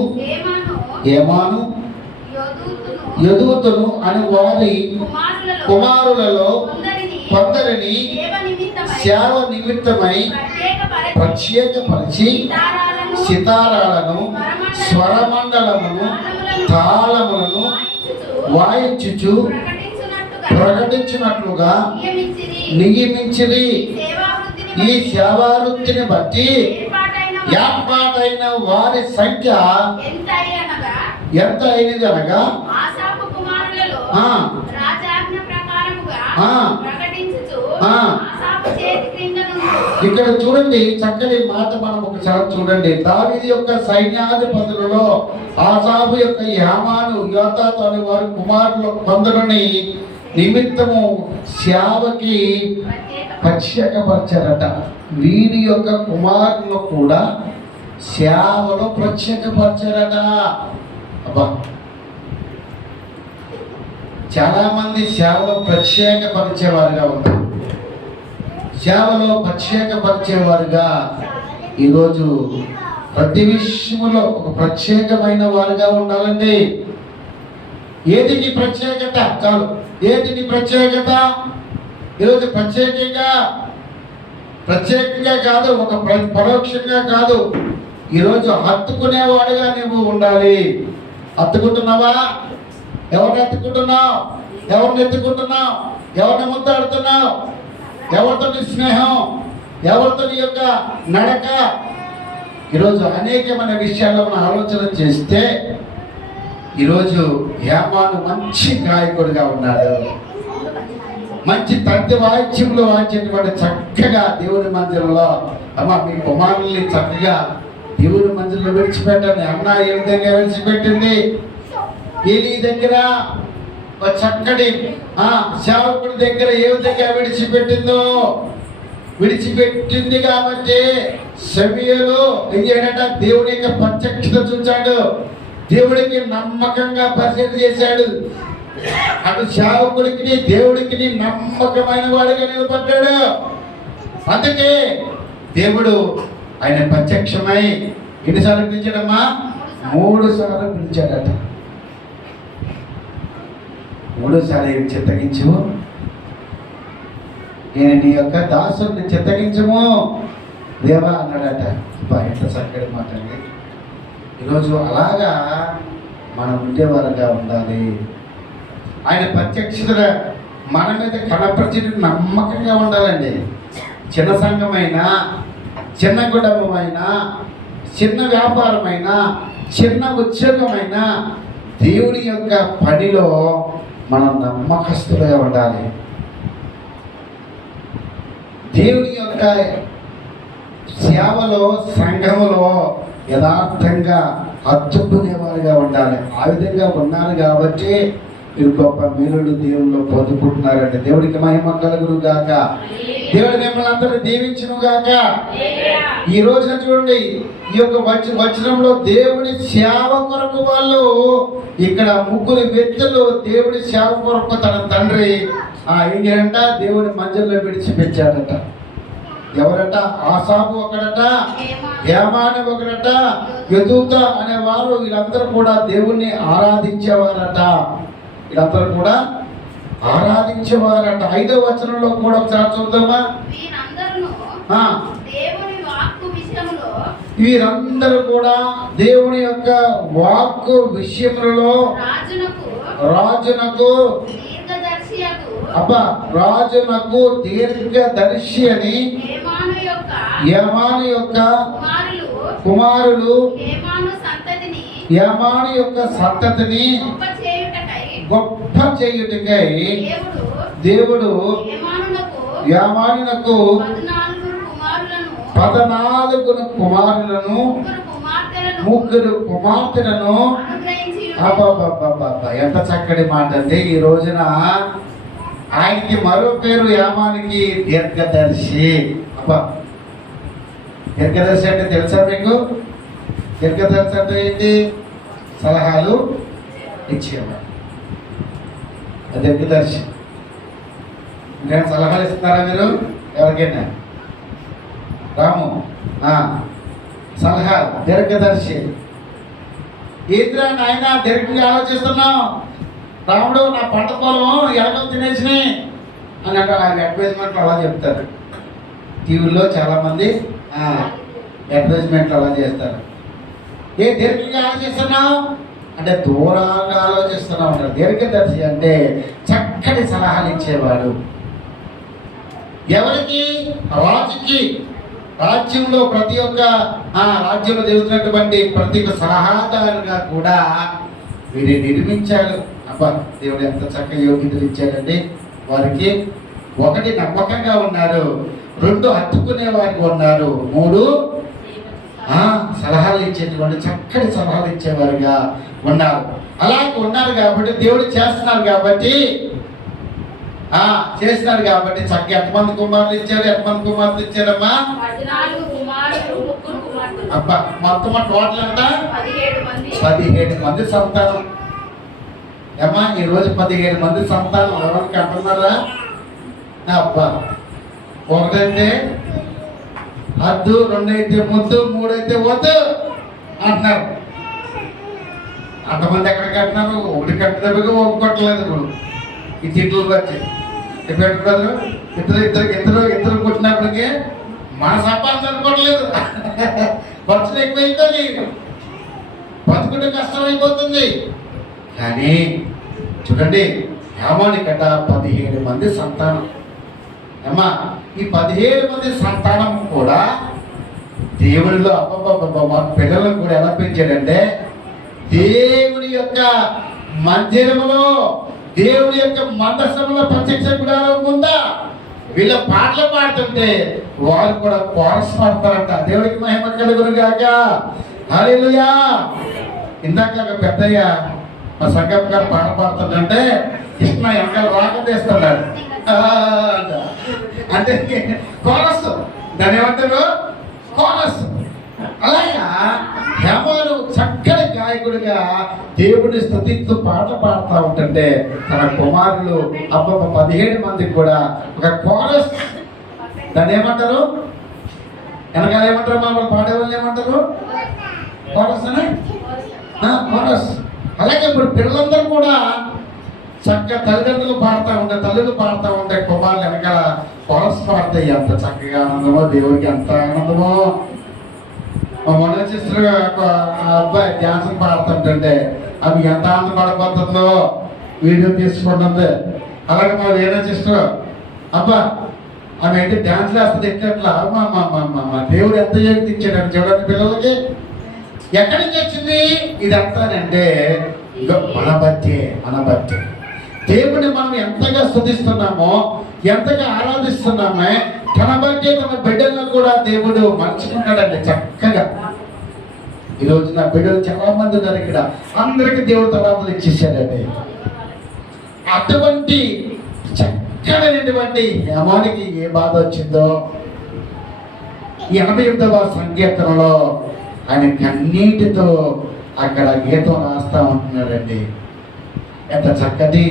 హేమాను, యెదుతును అని వారి కుమారులలో కొందరిని సేవ నిమిత్తమై ప్రత్యేకపరిచి సితారాలను, స్వరమండలమును, తాళములను వాయించుచు ప్రకటించినట్లుగా నియమించిరి. ఈ సేవావృత్తిని బట్టి ఏర్పాటైన వారి సంఖ్య ఎంత అయినది అనగా ఇక్కడ చూడండి, చక్కని మాట మనం ఒకసారి చూడండి. దావీదు యొక్క సైన్యాధిపతులలో ఆసాపు యొక్క హేమాను, యోతాతు అనే వారి కుమారుల కొందరిని నిమిత్తము సేవకి ప్రత్యేకపరిచారట. వీరి యొక్క కుమారులు కూడా సేవలో ప్రత్యేకపరిచారట. అబ్బా, చాలా మంది సేవలో ప్రత్యేకపరిచేవారుగా ఉన్నారు. సేవలో ప్రత్యేకపరిచేవారుగా ఈరోజు ప్రతి విషయంలో ఒక ప్రత్యేకమైన వారుగా ఉండాలండి. ఏది నీ ప్రత్యేకత? చాలు. ఏది నీ ప్రత్యేకత? ఈరోజు ప్రత్యేకంగా కాదు, ఒక పరోక్షంగా కాదు, ఈరోజు హత్తుకునేవాడుగా నువ్వు ఉండాలి. హత్తుకుంటున్నావా? ఎవరిని ఎత్తుకుంటున్నావు? ఎవరిని ఎత్తుకుంటున్నావు? ఎవరిని ముద్దాడుతున్నావు? ఎవరితో నీ స్నేహం? ఎవరితో నీ యొక్క నడక? ఈరోజు అనేకమైన విషయాల్లో మనం ఆలోచన చేస్తే ఈరోజు యామాను మంచి గాయకుడిగా ఉన్నాడు. మంచి తంతి వాయిద్యంలో వాయించేటువంటి చక్కగా దేవుని మందిరంలో అమ్మ మీ కుమారుల్ని చక్కగా దేవుని మందిరంలో విడిచిపెట్టండి. అన్న ఏ విధంగా విడిచిపెట్టింది? ఏలీ దగ్గర ఒక చక్కటి సేవకుడి దగ్గర ఏ విధంగా విడిచిపెట్టింది కాబట్టి సమూయేలు ఏం చేయడట? దేవుని యొక్క ప్రత్యక్షత చూచాడు. దేవుడికి నమ్మకంగా పరిచయం చేశాడు. అటు సేవకుడికి దేవుడికి నమ్మకమైన వాడిగా నిలబడ్డాడు. అందుకే దేవుడు ఆయన ప్రత్యక్షమై ఎన్నిసార్లు పిలిచాడమ్మా? 3 సార్లు పిలిచాడట. 3 సార్లు ఏమి చిత్తగించు, నేను నీ యొక్క దాసుని చిత్తగించము దేవా అన్నాడట. ఎంత చక్కటి మాట అండి. ఈరోజు అలాగా మనం ఉండేవారుగా ఉండాలి. ఆయన ప్రత్యక్షత మన మీద కనపరిచే నమ్మకంగా ఉండాలండి. చిన్న సంఘమైనా, చిన్న కుటుంబమైనా, చిన్న వ్యాపారమైనా, చిన్న ఉద్యోగమైనా దేవుని యొక్క పనిలో మనం నమ్మకస్తులుగా ఉండాలి. దేవుని యొక్క సేవలో, సంఘములో యథార్థంగా హత్తుకునేవారుగా ఉండాలి. ఆ విధంగా ఉన్నారు కాబట్టి మీరు గొప్ప మేలుడు దేవుల్లో పొందుకుంటున్నారండి. దేవుడికి మహిమ కలుగును గాక. దేవుడి మిమ్మల్ని అందరూ దీవించును గాక. ఈ రోజున చూడండి, ఈ యొక్క వచనంలో దేవుడి సేవ కొరకు వాళ్ళు ఇక్కడ 3 వ్యక్తులు దేవుడి సేవ కొరకు తన తండ్రి ఏం చేయాలంట? దేవుడి మందిరంలో విడిచిపెట్టాడట. ఎవరట? ఆసాపు ఒకడట, హేమాను ఒకడట, యెదూత అనేవారు. వీళ్ళందరూ కూడా దేవుణ్ణి ఆరాధించేవారట. వీళ్ళందరూ కూడా ఆరాధించేవారట. 5వ వచనంలో కూడా ఒకసారి చూద్దామా? వీరందరూ కూడా దేవుని యొక్క వాక్కు విషయంలో రాజునకు రాజునకు దీర్ఘదర్శి అని యమాను యొక్క కుమారులు యమాను యొక్క సంతతిని గొప్ప చేయుటకై దేవుడు యామానునకు 14 కుమారులను 3 కుమార్తెలను ఎంత చక్కటి మాట అంటే ఈ రోజున ఆయనకి మరో పేరు యామానికి దీర్ఘదర్శి. దీర్ఘదర్శి అంటే తెలుసా మీకు? దీర్ఘదర్శి అంటే ఏంటి? సలహాలు ఇచ్చేవాడు దీర్ఘదర్శి. ఇంకా సలహాలు ఇస్తున్నారా మీరు ఎవరికైనా? రాము సలహా దీర్ఘదర్శి. ఏంద్రా నాయన దీర్ఘంగా ఆలోచిస్తున్నావు? రాముడు నా పంట పొలం ఎలకలు తినేసినాయి అని అంటే ఆయన అడ్వర్టైజ్మెంట్లు అలా చెప్తారు. టీవీలో చాలామంది అడ్వర్టైజ్మెంట్లు అలా చేస్తారు. ఏ దీర్ఘంగా ఆలోచిస్తున్నావు అంటే దూరంగా ఆలోచిస్తున్నావు అంటారు. దీర్ఘదర్శి అంటే చక్కటి సలహాలు ఇచ్చేవాడు. ఎవరికి? రాజుకి. రాజ్యంలో ప్రతి ఒక్క రాజ్యంలో జరుగుతున్నటువంటి ప్రతి ఒక్క సలహాదారుగా కూడా వీరిని నిర్మించాడు. దేవుడు ఎంత చక్కగా యోగ్యతలు ఇచ్చాడండి వారికి. 1 నమ్మకంగా ఉన్నారు, 2 హత్తుకునే వారికి ఉన్నారు, 3 సలహాలు ఇచ్చేటువంటి చక్కటి సలహాలు ఇచ్చేవారుగా ఉన్నారు. అలాగే ఉన్నారు కాబట్టి దేవుడు చేస్తున్నారు కాబట్టి చక్కగా ఎంతమంది కుమారులు ఇచ్చారు? ఎంతమంది కుమార్తెలు ఇచ్చారమ్మా? మొత్తం టోటల్ అంట 17 మంది సంతానం. ఏమ్మా ఈరోజు 17 మంది సంతానం ఎవరికి అంటున్నారా? ఒకటైతే అద్దు, 2 అయితే ముద్దు, 3 అయితే వద్దు అంటున్నారు. అంతమంది ఎక్కడికి అంటున్నారు? 1 కట్టదెబ్బగా 1 కొట్టలేదు. ఇప్పుడు ఈ తిట్లు వచ్చి పెట్టారు. ఇద్దరు కొట్టినప్పటికీ మన సంపాదన అనుకోవట్లేదు. ఖర్చులు ఎక్కువైతుంది, బతుకుంటే కష్టం అయిపోతుంది. కానీ చూడండి, యామానికట 17 మంది సంతానం. అమ్మా, ఈ 17 మంది సంతానం కూడా దేవుడిలో మా పిల్లలను కూడా ఎలా పెంచాడంటే, దేవుని యొక్క మందిరములో, దేవుని యొక్క మందసంలో ప్రత్యక్ష గుడారం ఉందా, వీళ్ళ పాటలు పాడుతుంటే వారు కూడా కోరస్ పాడతారంట. దేవుడికి మహిమ కలుగును గాక. హల్లెలూయా. ఇందాక ఒక పెద్దయ్య మా సంగం గారు పాట పాడుతుందంటే కృష్ణ వెనకాల రాగం తీస్తున్నాడు. అంటే కోరస్, దాని ఏమంటారు, కోరస్. అలాగా హేమాను చక్కని గాయకుడిగా దేవుడిని స్తుతిస్తూ పాట పాడుతూ ఉంటుంటే తన కుమారులు 17 మందికి కూడా ఒక కోరస్, దాన్ని ఏమంటారు, వెనకాల ఏమంటారు, మమ్మల్ని పాడేవాళ్ళు ఏమంటారు, కోరస్ అని, కోరస్. అలాగే ఇప్పుడు పిల్లలందరూ కూడా చక్కగా తల్లిదండ్రులు పాడుతూ ఉంటే, తల్లులు పాడుతూ ఉంటే కుమారులు వెనకాల కోరస్ పాడతాయి. ఎంత చక్కగా ఆనందమో, దేవుడికి ఎంత ఆనందమో. మా మొన్న సిస్టర్ అబ్బాయి డ్యాన్స్ పాడుతుంటే అవి ఎంత ఆనందపడిపోతుందో వీడియో తీసుకుంటుంది. అలాగే మా వేరే సిస్టర్ అబ్బా ఆమె అయితే డ్యాన్స్ వేస్తుంది ఎట్లా మా దేవుడు ఎంత శక్తి ఇచ్చాడు చూడండి పిల్లలకి. ఎక్కడి నుంచి వచ్చింది ఇదంతానంటే మన బట్టే. దేవుడిని మనం ఎంతగా స్తుతిస్తున్నామో, ఎంతగా ఆరాధిస్తున్నామే, తన బట్టే తన బిడ్డలను కూడా దేవుడు మర్చుకున్నాడండి చక్కగా. ఈరోజు నా బిడ్డలు చాలా మంది ఉన్నారు ఇక్కడ, అందరికీ దేవుడు తలాంతులు ఇచ్చేసాడండి. అటువంటి చక్కనైనటువంటి యమానికి ఏ బాధ వచ్చిందో, 88వ సంకీర్తనలో ఆయన కన్నీటితో అక్కడ గీతం రాస్తా ఉంటున్నాడండి. ఎంత చక్కటి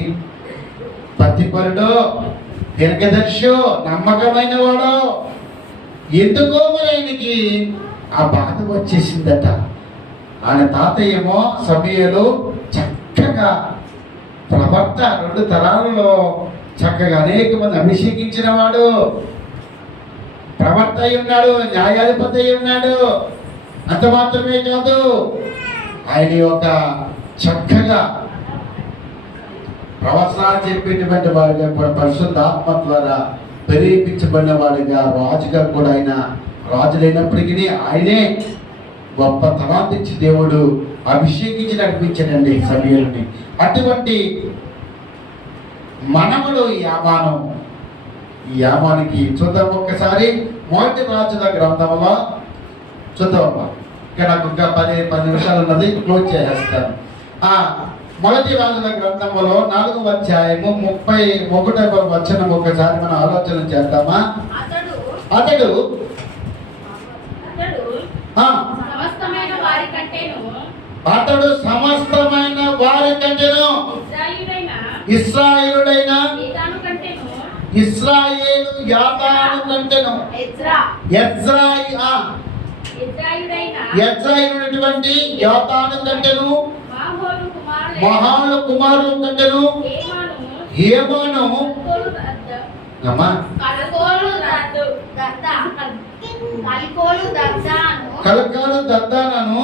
పతిపరుడో, దీర్ఘదర్శో, నమ్మకమైన వాడో. ఎందుకో మరి ఆయనకి ఆ బాధ వచ్చేసిందట. ఆయన తాతయ్యేమో సమయలు చక్కగా ప్రవర్త 2 తరాలలో చక్కగా అనేక మంది అభిషేకించిన వాడు, ప్రవర్త అయి ఉన్నాడు, న్యాయాధిపతి అయి ఉన్నాడు. అంత మాత్రమే కాదు, ఆయన యొక్క చక్కగా ప్రవచనాలు చెప్పేటువంటి వాడిగా, పరిశుద్ధాత్మ ద్వారా ప్రేరేపించబడిన వాడిగా, రాజుగా కూడా ఆయన రాజులైనప్పటికీ ఆయనే గొప్ప తలాంతిచ్చి దేవుడు అభిషేకించి నడిపించాడండి సమయాన్ని. అటువంటి మనముడు యామాను. ఈ యామానికి చూద్దాం ఒక్కసారి 1 రాజుల గ్రంథంలో చూద్దామమ్మా. ఇక్కడ నాకు ఇంకా 10 నిమిషాలు ఉన్నది, క్లోజ్ చేసేస్తాను. 1 రాజుల గ్రంథంలో 4వ అధ్యాయము 31వ వచనం ఒకసారి మనం ఆలోచన చేద్దామా. అతడు సమస్తమైన వారి కంటేను ఇశ్రాయేలుడైన ఇశ్రాయేలు యాతాను కంటేను ఎజ్రాయిలుడైనటువంటి యాతాను కంటేను మహాను కుమారులు కంటేను హేమాను కలకాలు దద్దానను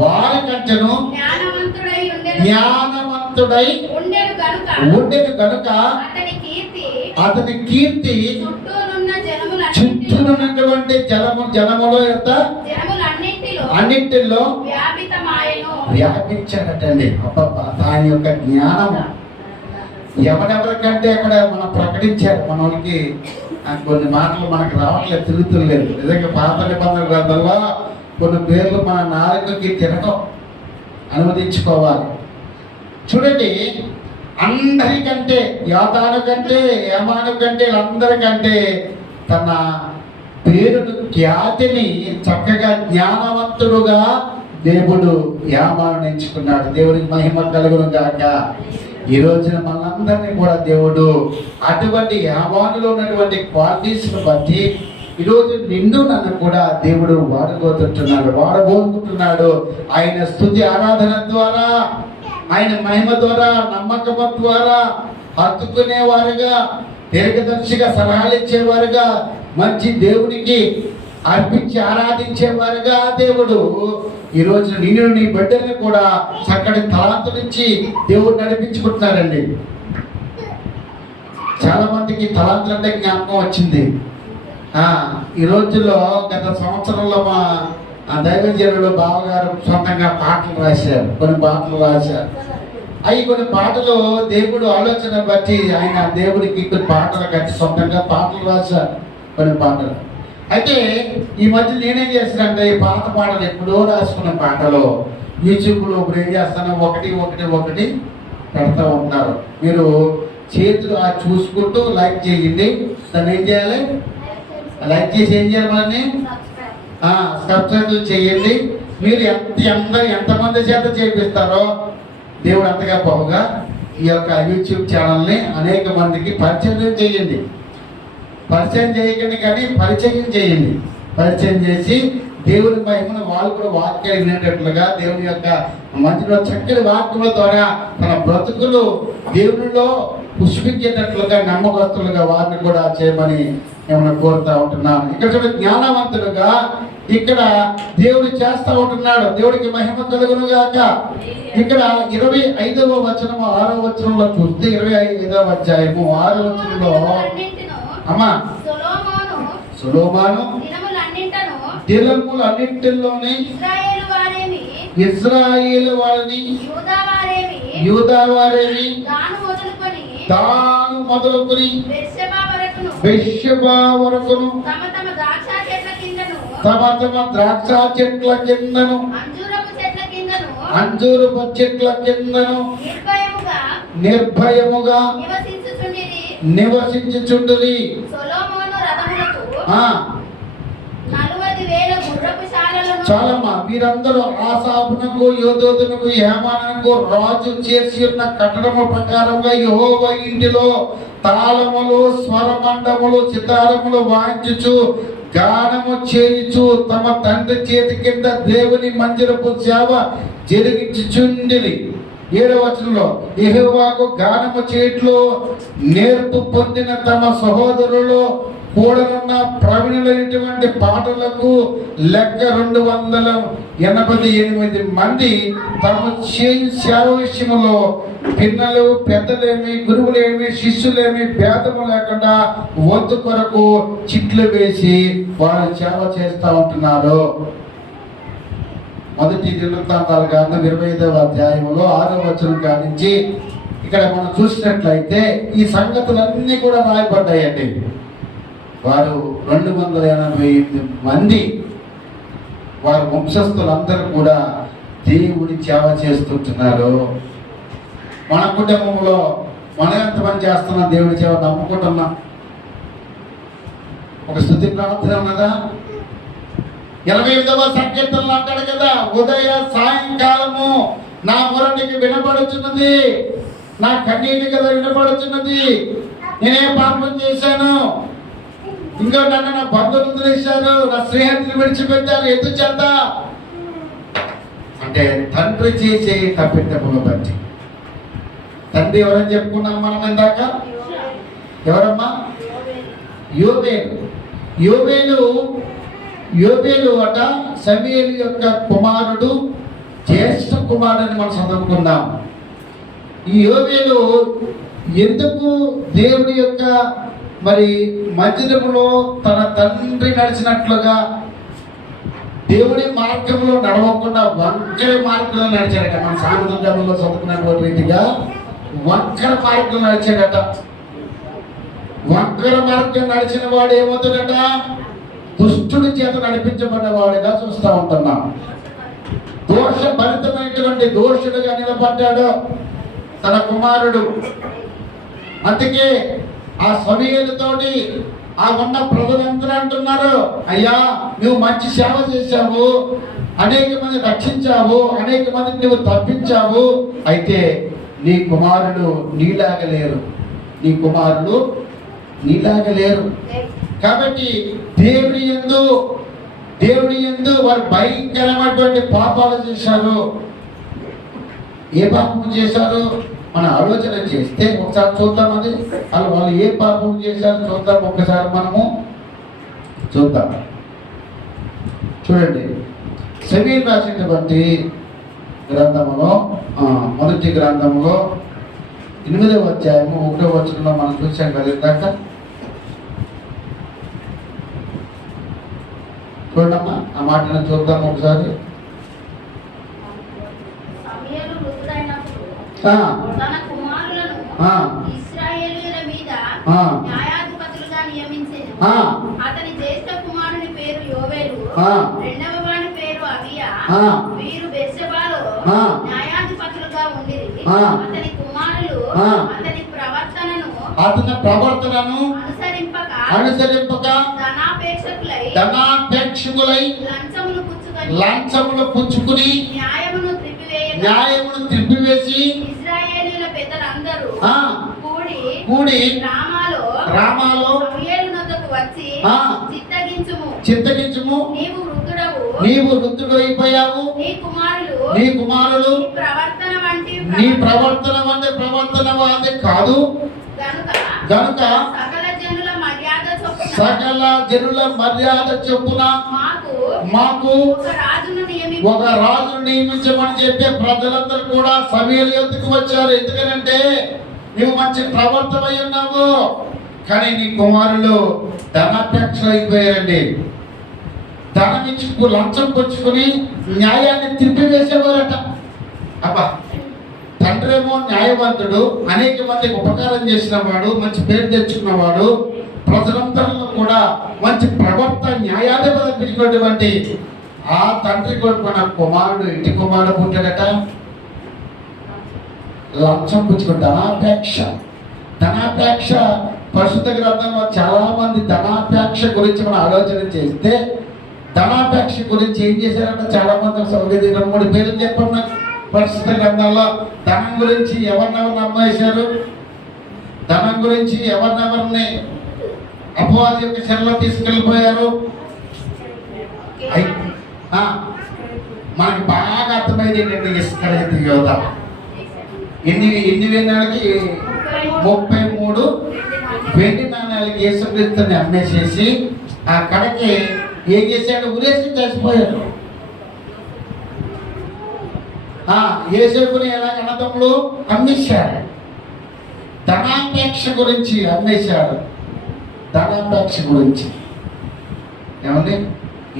వారి కంటెను జ్ఞానవంతుడై ఉండెను గనుక అతని కీర్తి చుట్టూనున్నటువంటి జనములో ఎంత అన్నింటిలో వ్యాపించాడటండి. దాని యొక్క జ్ఞానం ఎవరెవరికంటే అక్కడ మనం ప్రకటించారు. మనకి కొన్ని మాటలు మనకు రావట్లేదు, తిరుగుతులేదు. నిజంగా పాత నిబంధన గ్రంథంలో కొన్ని పేర్లు మన నాలుగుకి తిరగం, అనువదించుకోవాలి. చూడండి, అందరికంటే, యాతాను కంటే, ఏమాను కంటే, అందరికంటే తన పేరును, ఖ్యాతిని చక్కగా జ్ఞానవంతుడుగా దేవుడు యామాను ఎంచుకున్నాడు. దేవుడికి మహిమ కలుగును గాక. ఈ రోజున మనందరినీ కూడా దేవుడు అటువంటి యామానులో ఉన్నటువంటి క్వాలిటీస్ను బట్టి ఈరోజు నిన్ను నన్ను కూడా దేవుడు వాడబోతున్నాడు. ఆయన స్తుతి ఆరాధన ద్వారా, ఆయన మహిమ ద్వారా, నమ్మకం ద్వారా హత్తుకునేవారుగా, దీర్ఘదర్శిగా సలహాలు ఇచ్చేవారుగా, మంచి దేవునికి అర్పించి ఆరాధించేవారుగా దేవుడు ఈరోజు నిన్ను నీ బిడ్డల్ని కూడా చక్కటి తలాంతులు ఇచ్చి దేవుడు నడిపించుకుంటున్నారండి. చాలా మందికి తలాంతులు అంటే జ్ఞాపకం వచ్చింది. ఈ రోజుల్లో గత సంవత్సరంలో మా దైవజనులు బావగారు సొంతంగా పాటలు రాశారు, కొన్ని పాటలు రాశారు. కొన్ని పాటలు దేవుడు ఆలోచన బట్టి ఆయన దేవుడికి కొన్ని పాటలు కట్టి సొంతంగా పాటలు రాశారు, కొన్ని పాటలు. అయితే ఈ మధ్య నేనేం చేస్తానంటే ఈ పాత పాటలు ఎప్పుడో రాసుకున్న పాటలు యూట్యూబ్లో ఇప్పుడు ఏం చేస్తాను, ఒకటి పెడతా ఉంటారు. మీరు చేతులు చూసుకుంటూ లైక్ చేయండి. దాన్ని ఏం చేయాలి, లైక్ చేసి ఏం చేయాలి, మనని సబ్స్క్రైబ్ చేయండి. మీరు ఎంతమంది చేత చేపిస్తారో దేవుడు అంతగా బహుగా ఈ యొక్క యూట్యూబ్ ఛానల్ని అనేక మందికి పరిచయం చేయండి. పరిచయం చేయకండి కానీ పరిచయం చేయండి. పరిచయం చేసి దేవుని మహిమను వాళ్ళు కూడా వాక్యాలు వినేటట్లుగా దేవుని యొక్క మంచిలో చక్కటి వాక్యముల ద్వారా తన బ్రతుకులు దేవునిలో పుష్పించేటట్లుగా నమ్మకస్తులుగా వారిని కూడా చేయమని ఏమైనా కోరుతా ఉంటున్నాను. ఇక్కడ చూడ జ్ఞానవంతులుగా ఇక్కడ దేవుడు చేస్తా ఉంటున్నాడు. దేవుడికి మహిమ కలుగును గాక. ఇక్కడ 25వ వచనము 6వ వచనంలో చూస్తే 25వ అధ్యాయము 6వ వచనంలో అమ్మా సొలొమోను దినములన్నింటిలోని ఇశ్రాయేలు వారిని యూదా వారిని దాను మొదలుకొని బెర్షెబా వరకును తమ ద్రాక్ష చెట్ల కిందను అంజూరపు చెట్ల కిందను నిర్భయముగా నివసించుచుండురి. చాలమ్మా, వీరందరూ ఆసాపునకు యోధోదునకు హేమానకు రాజు చేసి ఉన్న కట్టడము ప్రకారంగా యెహోవా ఇంటిలో తాళములు స్వరమండములు సితారములు వాయించుచు గానము చేయుచు తమ తండ్రి చేతి కింద దేవుని మందిరపు సేవ జరిగించుచుండిరి. 7వ వచనంలో యెహోవాకు గానము చేయట్లో నేర్పు పొందిన తమ సహోదరులు కూడనున్న ప్రవీణులైనటువంటి పాటలకు లెక్క 288 మంది తమ సేవ విషయంలో పిన్నలు పెద్దలేమి గురువులేమి శిష్యులేమి భేదము లేకుండా వంతు కొరకు చిట్లు వేసి వాళ్ళు సేవ చేస్తూ ఉంటున్నారు. మొదటి దినవృత్తాంతాల గ్రంథం 25వ అధ్యాయంలో 6వ వచనం కానించి ఇక్కడ మనం చూసినట్లయితే ఈ సంగతులన్నీ కూడా రాయబడ్డాయండి. వారు 288 మంది వారి వంశస్థులందరూ కూడా దేవుడి సేవ చేస్తుంటున్నారు. మన కుటుంబంలో మనం ఎంతమంది చేస్తున్నాం దేవుడి సేవ నమ్ముకుంటున్నాం? ఒక స్తుతి ప్రార్థన ఉన్నదా? 28వ సంకీర్తనలో అంటాడు కదా, ఉదయ సాయంకాలము నా మొరనికి వినపడుచున్నది, నా కన్నీటి కదా వినపడుచున్నది. నేనే పాపం చేశాను, ఇంకా నన్ను నా బంధువులు వదిలేశారు, నా స్నేహితులు విడిచిపెట్టారు, ఎందుకు చేత అంటే తండ్రి చేసే తప్పిదములు బట్టి. తండ్రి ఎవరని చెప్పుకున్నాం మనం ఇందాక? ఎవరమ్మా? యోబేలు అట సమూయేలు యొక్క కుమారుడు, జ్యేష్ఠ కుమారుడిని మనం చదువుకున్నాం. ఈ యోబేలు ఎందుకు దేవుని యొక్క మందిరములో తన తండ్రి నడిచినట్లుగా దేవుడి మార్గంలో నడవకుండా వంకర మార్గంలో నడిచాడట. మన సామెతల్లో చదువుకున్నటువంటి రీతిగా వంకర మార్గంలో నడిచాడట. వంకర మార్గం నడిచిన వాడు ఏమవుతాడట? దుష్టుడి చేత నడిపించబడినవాడిగా చూస్తూ ఉంటున్నాం. దోషభరితమైనటువంటి దోషుడుగా నిలబడ్డాడు తన కుమారుడు. అందుకే ఆ సమూయేలుతోటి ఆ ఉన్న ప్రజలందరూ అంటున్నారు, అయ్యా నువ్వు మంచి సేవ చేశావు, అనేక మంది రక్షించావు, అనేక మందిని నువ్వు తప్పించావు, అయితే నీ కుమారుడు నీలాగా లేరు, నీ కుమారుడు నీలాగా లేరు. కాబట్టి దేవుని యందు వారు భయంకరమైనటువంటి పాపాలు చేశారు. ఏ పాపం చేశారు మన ఆలోచన చేస్తే ఒకసారి చూద్దాం. అది వాళ్ళు ఏ పాపం చేశారు చూద్దాం, ఒక్కసారి మనము చూద్దాం. చూడండి, సమీర్ రాసినటువంటి గ్రంథములో మొదటి గ్రంథములో 8వ అధ్యాయము 1వ వచనంలో మనం చూసాం కదా ఇందాక. చూడమ్మా, ఆ మాటను చూద్దాం ఒకసారి. సమూయేలు వృద్ధుడైనప్పుడు ఆ, తన కుమారులను ఆ, ఇశ్రాయేలీయుల మీద ఆ, న్యాయాధిపతులుగా నియమించెను. ఆ, అతని జ్యేష్ఠ కుమారుని పేరు యోవేలు, ఆ, రెండవ వాని పేరు అబియా. ఆ, వీరు బెర్షెబాలో ఆ, న్యాయాధిపతులుగా ఉండిరి. ఆ, అతని కుమారులు ఆ, అతని ప్రవర్తనను అతని ప్రవర్తనను అనుసరింపక ధనాపేక్షకులై లంచములు పుచ్చుకుని న్యాయమును త్రిప్పివేసి ఇశ్రాయేలీయుల పెద్దలందరూ ఆ, కూడి రామాలో సమూయేలు నొద్దకు వచ్చి ఆ, చిత్తగించుము, నీవు వృద్ధుడవు, అయిపోయావు. నీ కుమారులు నీ ప్రవర్తన వంటి కాదు గనుక సకల జనుల మర్యాద చొప్పున మాకు ఒక రాజును నియమించమని చెప్పే ప్రజలందరూ కూడా సమూయేలు యొద్దకు వచ్చారు. ఎందుకనంటే నువ్వు మంచి ప్రవర్తన అయి ఉన్నావు, కానీ నీ కుమారులు ధనాపేక్ష అయిపోయారండి. ధనం ఇచ్చి లంచం పుచ్చుకుని న్యాయాన్ని తిప్పివేసేవారట. అబ్బా, తండ్రి ఏమో న్యాయవంతుడు, అనేక మందికి ఉపకారం చేసిన వాడు, మంచి పేరు తెచ్చుకున్నవాడు, ప్రజలందరిలో కూడా మంచి ప్రవర్తన న్యాయాధిపతి అనిపించినటువంటి ఆ తండ్రి కొడుకు మన కుమారుడు, ఇంటి కుమారుడు పుట్టాడట. లంచం పుచ్చుకుని ధనాపేక్ష పరిశుద్ధ గ్రంథంలో చాలా మంది ధనాపేక్ష గురించి మనం ఆలోచన చేస్తే ధనాపేక్ష గురించి ఏం చేశారంటే చాలా మంది 2-3 పేర్లు చెప్పండి నాకు. పరిశుద్ధ గ్రంథంలో ధనం గురించి ఎవరినెవరిని అమ్మేశారు, ధనం గురించి ఎవరినెవరిని అపవాది యొక్క చెరలో తీసుకెళ్ళిపోయారు. మనకి బాగా అర్థమైంది ఏంటంటే ఇస్కరియోతు యోధ ఎన్ని వేనాలకి 33 వెండి నాణాలకి యేసుక్రీస్తుని అమ్మేసేసి ఆ కడకి ఏం చేశాడు, ఉరేసి చచ్చిపోయాడు. యేసేపుని ఎలా అన్నదమ్ములు అమ్మేశాడు. ధనాపేక్ష గురించి అమ్మేశాడు. ధనాపేక్ష గురించి ఏమండి,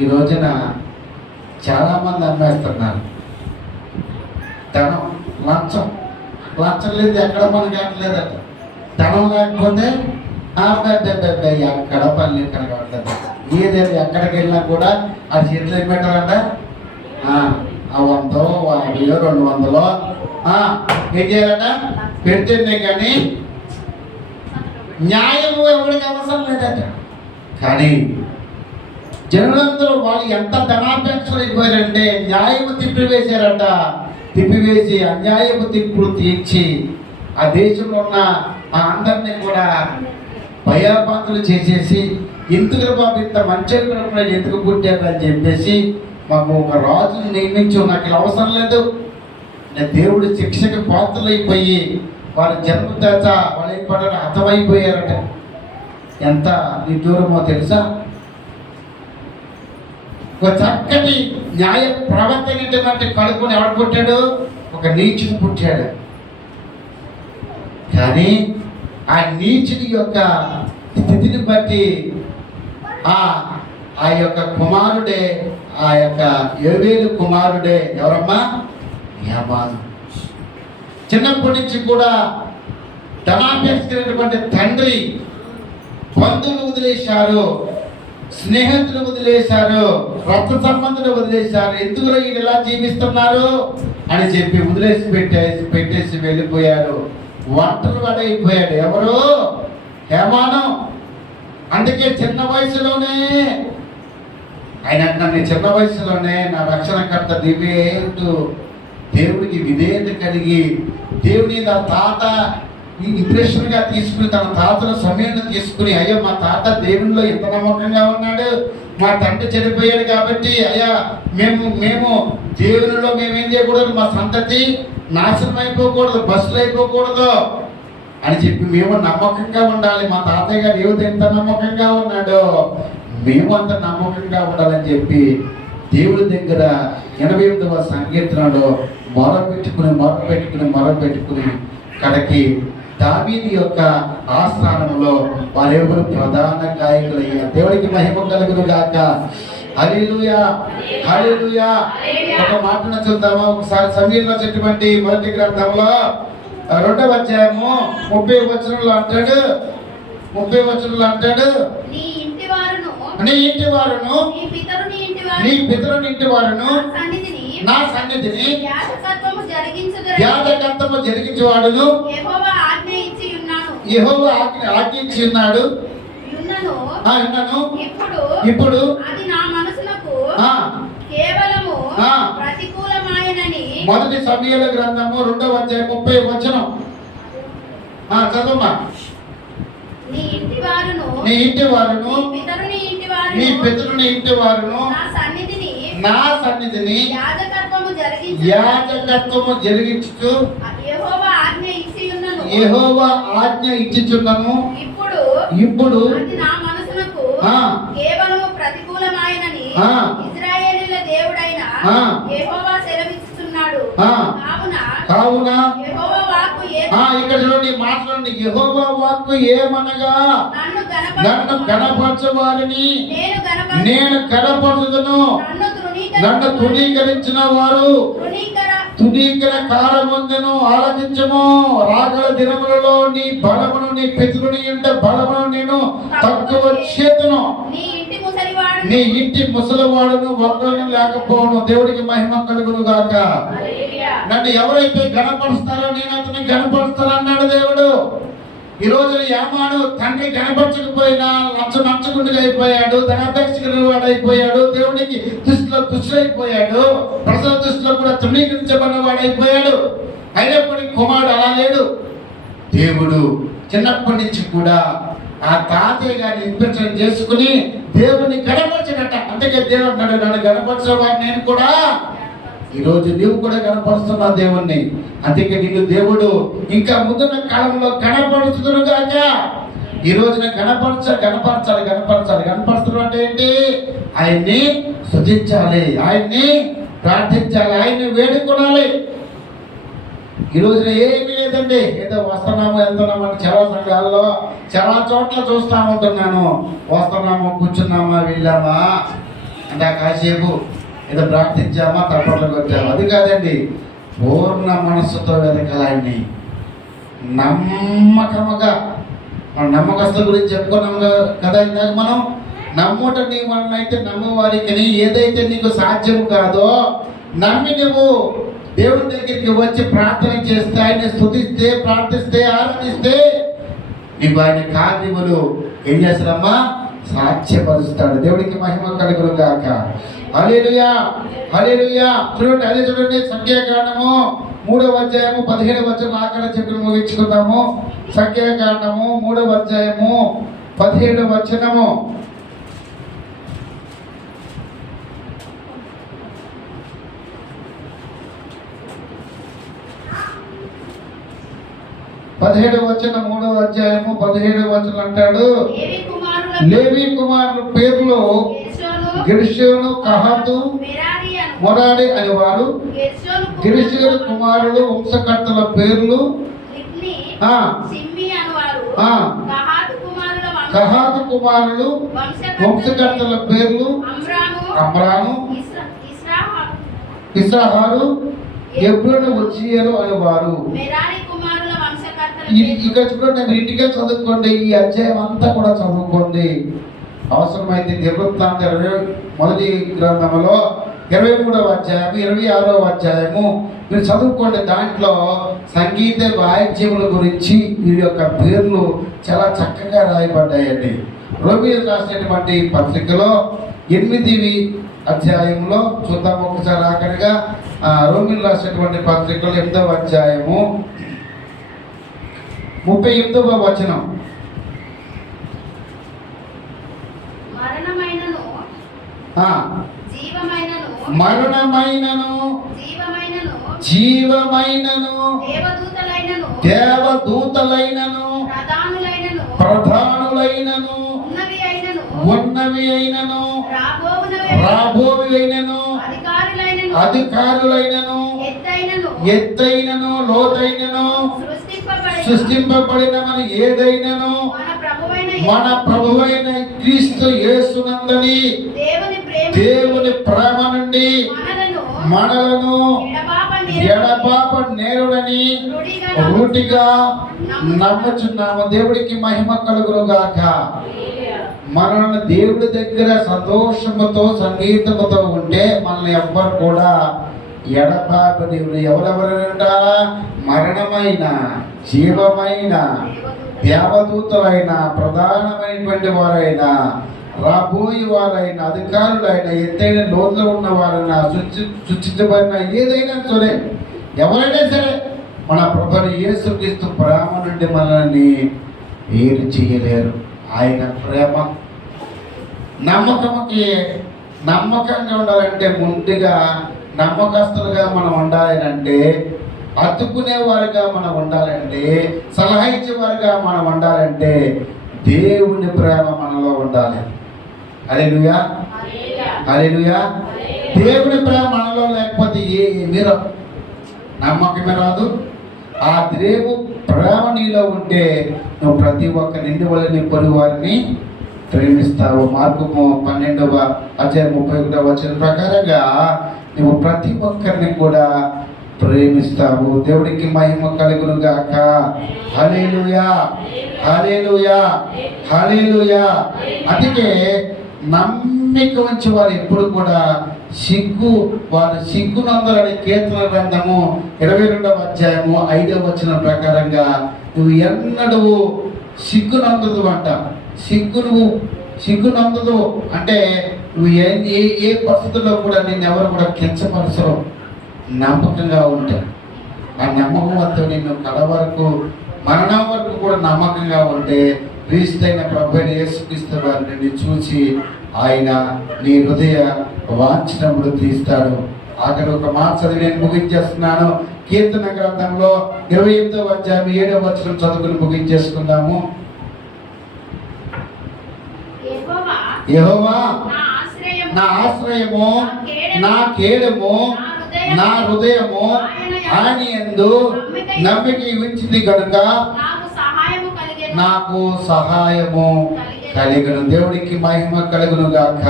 ఈ రోజున చాలామంది అమ్మేస్తున్నారు. ధనం, లంచం లేదు, ఎక్కడ మనకి ఎక్కలేదట. ధనం లేకపోతే ఎక్కడ పని ఎక్కడ కావట్లేదు. ఏదైనా ఎక్కడికి వెళ్ళినా కూడా ఆ చేతిలో ఏం పెట్టారంట, 100, 50, 200 ఏం చేయాలట పెడితేనే కానీ న్యాయము ఎవరికి అవసరం లేదట. కానీ జనులందరూ వాళ్ళు ఎంత ధనాపేక్షలు అయిపోయారంటే న్యాయము తిప్పివేశారట. తిప్పివేసి అన్యాయపు తిప్పులు తీర్చి ఆ దేశంలో ఉన్న ఆ అందరినీ కూడా భయాపాతులు చేసేసి ఎందుకు బాబు ఇంత మంచి ఎందుకు పుట్టారు అని చెప్పేసి మాకు ఒక రాజును నియమించు, నాకు ఇలా అవసరం లేదు. దేవుడు శిక్షకు పాత్రలైపోయి వారి జన్మదాత వాళ్ళు ఏం పడారు హతమైపోయారట. ఎంత నిదూరమో తెలుసా. ఒక చక్కటి న్యాయ ప్రవర్తనటువంటి కడుపుని ఎవడు పుట్టాడు, ఒక నీచుడు పుట్టాడు. కానీ ఆ నీచుడి యొక్క స్థితిని బట్టి ఆ యొక్క కుమారుడే, ఆ యొక్క యోవేలు కుమారుడే ఎవరమ్మా, యామాను. చిన్నప్పటి నుంచి కూడా ధనాపేక్షించినటువంటి తండ్రి బంధువులు వదిలేశారు, స్నేహితులు వదిలేశారు, రక్త సంబంధులు వదిలేశారు. ఎందుకు వీళ్ళు ఇలా జీవిస్తున్నారు అని చెప్పి వదిలేసి పెట్టేసి వెళ్ళిపోయారు. ఒంటరి వాడైపోయాడు. ఎవరు, హేమాను. అందుకే చిన్న వయసులోనే ఆయన నన్ను చిన్న వయసులోనే నా రక్షణకర్త దేవుడికి విధేయత కలిగి దేవుని నా తాత ఇంప్రెషన్గా తీసుకుని తన తాతల సమయాన్ని తీసుకుని, అయ్యో మా తాత దేవునిలో ఎంత నమ్మకంగా ఉన్నాడు, మా తండ్రి చనిపోయాడు కాబట్టి అయ్యా మేము దేవునిలో మేమేం చేయకూడదు, మా సంతతి నాశనం అయిపోకూడదు, బస్సులు అయిపోకూడదు అని చెప్పి మేము నమ్మకంగా ఉండాలి. మా తాతయ్య గారు ఎంత నమ్మకంగా ఉన్నాడో మేము అంత నమ్మకంగా ఉండాలని చెప్పి దేవుడి దగ్గర 88వ సంకీర్తనలో మొరపెట్టుకుని కడకి దావీదు యొక్క ఆస్థానంలో వారెవరు ప్రధాన గాయకులయ్యారు. దేవుడికి మహిమ కలుగును గాక. హల్లెలూయా, హల్లెలూయా. ఒక మాటను చూద్దామా ఒకసారి. సమూయేలు చెప్పినటువంటి మొదటి గ్రంథంలో 2వ అధ్యాయము 30వ వచనంలో అంటాడు, నీ ఇంటి వారును నీ పితరుని ఇంటి వారును నా సన్నిధిని యాజకత్వము జరిగించేవాడును యెహోవా ఆజ్ఞ ఇచ్చి ఉన్నాడు. ఇప్పుడు అది నా మనసులకు కేవలము ప్రతికూలమాయనని. మొదటి సమూయేలు గ్రంథము 2వ అధ్యాయం 30వ వచనం చదవమ్మా. నీ ఇంటి వారును నీ పితరుని ఇంటి వారును నా సన్నిధిని యాజకత్వము జరిగించు యెహోవా ఆజ్ఞ ఇచ్చిచున్నను. ఇప్పుడు అది నా మనసులకు కేవలము ప్రతికూలమాయనని ఇశ్రాయేలీయుల దేవుడైన యెహోవా సెలవిస్తున్నాడు. కావున యెహోవా వాక్కు ఇక్కడ చూడండి మాట్లాడండి. యెహోవా వాక్కు ఏమనగా నన్ను గణపరచు వారిని నేను గణపరచుదును. నన్ను తృణీకరించిన వారు తునీకర కాలమందును ఆలోచించము. రాగల దినములలో నీ బలమును నీ పితరుని ఇంట బలమును నేను తక్కువ చేతును. నీ ఇంటి ముసలివాడును ఒకరును లేకపోను. దేవుడికి మహిమ కలుగును గాక. నన్ను ఎవరైతే గణపరుస్తారో నేను అతన్ని గణపరుస్తాను అన్నాడు దేవుడు. ఈ రోజు యామాను తండ్రి గణపరచకపోయినా నచ్చగుండిగా అయిపోయాడు, ధనాపేక్షకుడు వాడైపోయాడు, దేవునికి దృష్టిలో దుష్టుడైపోయాడు, ప్రజల దృష్టిలో కూడా తృణీకరించబడిన వాడైపోయాడు. అయినప్పటికీ కుమారుడు అలా లేడు. దేవుడు చిన్నప్పటి నుంచి కూడా ఆ తాతయ్య గారిని ఇన్స్పిరేషన్ చేసుకుని దేవుని గణపరచడట. అందుకే దేవుడు అన్నాడు, నన్ను గణపరచేవాడు నేను కూడా ఈరోజు నీవు కూడా గణపరుస్తున్నావు దేవుణ్ణి. అందుకే నీకు దేవుడు ఇంకా ముందున్న కాలంలో గణపరుచుదురుగాక. ఈ రోజున గణపరచడం అంటే ఏంటి? ఆయన్ని స్తుతించాలి, ఆయన్ని ప్రార్థించాలి, ఆయన్ని వేడుకోవాలి. ఈ రోజున ఏమీ లేదండి, ఏదో వస్తున్నాము వెళ్తున్నాము అంటే చాలా సంఘాల్లో చాలా చోట్ల చూస్తూ ఉంటున్నాను. వస్తున్నాము, కూర్చున్నామా, వెళ్ళామా అంటే కాసేపు ఏదో ప్రార్థించామా, తప్పట్లు కొట్టామా, అది కాదండి. పూర్ణ మనస్సుతో వెతకాలి ఆయన్ని, నమ్మకముగా. మనం నమ్మకస్తుల గురించి చెప్పుకున్నాము కదా ఇందాక మనం. నమ్ముట నీ వలన అయితే నమ్మవారికి ఏదైతే నీకు సాధ్యం కాదో నమ్మి నువ్వు దేవుని దగ్గరికి వచ్చి ప్రార్థన చేస్తే, ఆయన్ని స్తుతిస్తే, ప్రార్థిస్తే, ఆరాధిస్తే నీకు ఆయన కార్యములు ఏం చేస్తారమ్మా? సాధ్యపరుస్తాడు. దేవుడికి మహిమ కలుగును గాక. హల్లెలూయా, హల్లెలూయా. చూడండి, అదే చూడండి, సంఖ్యాకాండము 3వ అధ్యాయము 17వ వచనం ఆఖరి చెప్పి ముగించుకుందాము. సంఖ్యాకాండము 3వ అధ్యాయము 17వ వచనము. పదిహేడవ వచనం 3వ అధ్యాయము 17వ వచనం అంటాడు, లేవి కుమారుల పేర్లు గెర్షోను, కహాతు, మొరారి అని వారు. గెర్షోను కుమారులు వంశకర్తల పేర్లు కహాతు కుమారులు వంశకర్తల పేర్లు అమ్రాను, ఇస్రాహారు, ఎబ్రోను, ఉజ్జీయేలు అని వారు. ఇక్కడ చూడండి, నేను ఇంటికే చదువుకోండి, ఈ అధ్యాయం అంతా కూడా చదువుకోండి. అవసరమైతే దివృత్తాంతం మొదటి గ్రంథంలో 23వ అధ్యాయము 26వ అధ్యాయము మీరు చదువుకోండి. దాంట్లో సంగీత వాయిద్యముల గురించి వీరి యొక్క పేర్లు చాలా చక్కగా రాయబడ్డాయండి. రోమీయులకు రాసినటువంటి పత్రికలో 8వ అధ్యాయంలో చూద్దాం ఒకసారి. ఆఖరిగా రోమీయులకు రాసినటువంటి పత్రికలో 8వ అధ్యాయము 38వ వచనం. మరణమైనను జీవమైనను దేవదూతలైనను ప్రధానులైనను ఉన్నవి అయినను రాబోవి అయినను అధికారులైనను ఎత్తైనను లోతైనను సృష్టింపబడిన మన ఏదైనను మన ప్రభువైన క్రీస్తు యేసునందని దేవుని ప్రేమ నుండి మనలను ఎడబాప నేరుడని రూటిగా నమ్ముచున్నాము. దేవుడికి మహిమ కలుగును గాక. మనల్ని దేవుడి దగ్గర సంతోషముతో సంగీతముతో ఉంటే మనల్ని ఎవ్వరు కూడా ఎడబాప దేవుడు. ఎవరెవరంట? మరణమైన, జీవమైన, దేవదూతలైన, ప్రధానమైనటువంటి వారైనా, రాబోయే వారైన, అధికారులైన, ఎత్తైన లోతులో ఉన్న వారైనా, సృష్టించబడిన ఏదైనా సరే, ఎవరైనా సరే మన ప్రభువు యేసుక్రీస్తు ప్రేమ నుండి మనల్ని వేరు చేయలేరు. ఆయన ప్రేమ నమ్మకంగా ఉండాలంటే ముందుగా నమ్మకస్తులుగా మనం ఉండాలంటే, అతుక్కునేవారుగా మనం ఉండాలంటే, సలహా ఇచ్చేవారుగా మనం ఉండాలంటే దేవుని ప్రేమ మనలో ఉండాలి. హల్లెలూయా, హల్లెలూయా. దేవుని ప్రేమ మనలో లేకపోతే ఏమీ రాదు, నమ్మకమే రాదు. ఆ దేవుని ప్రేమ నీలో ఉంటే నువ్వు ప్రతి ఒక్క నిండు వలని పొరుగు వారిని ప్రేమిస్తావు. మార్కు 12:31 ప్రకారంగా నువ్వు ప్రతి ఒక్కరిని కూడా ప్రేమిస్తావు. దేవుడికి మహిమ కలుగును గాక. హల్లెలూయా, హల్లెలూయా, హల్లెలూయా. అందుకే నమ్మిక ఉంచి వారు ఎప్పుడు కూడా వారు సిగ్గునందరని కీర్తన గ్రంథము 22:5 ప్రకారంగా నువ్వు ఎన్నడూ సిగ్గునందదు అంట. సిగ్గునందదు అంటే నువ్వు ఏ పరిస్థితుల్లో కూడా నిన్ను ఎవరు కూడా కించపరచరు. నమ్మకంగా ఉంటాయి. ఆ నమ్మకంతో నిన్ను కడ వరకు, మరణం వరకు కూడా నమ్మకంగా ఉంటే క్రీస్తైన ప్రభువైన యేసుక్రీస్తు వారిని చూసి ఆయన నీ హృదయ వాంఛనములు తీస్తాడు. ఆఖరి ఒక మాట చదివి నేను ముగించేస్తున్నాను. కీర్తన గ్రంథంలో 28:7 చదువుకుని ముగించేసుకుందాము. యెహోవా నా ఆశ్రయము, నా కేడము, నా హృదయము ఆయన యందు నమ్మిక ఉంచింది కనుక నాకు సహాయము కలిగను. దేవుడికి మహిమ కలుగును గాక.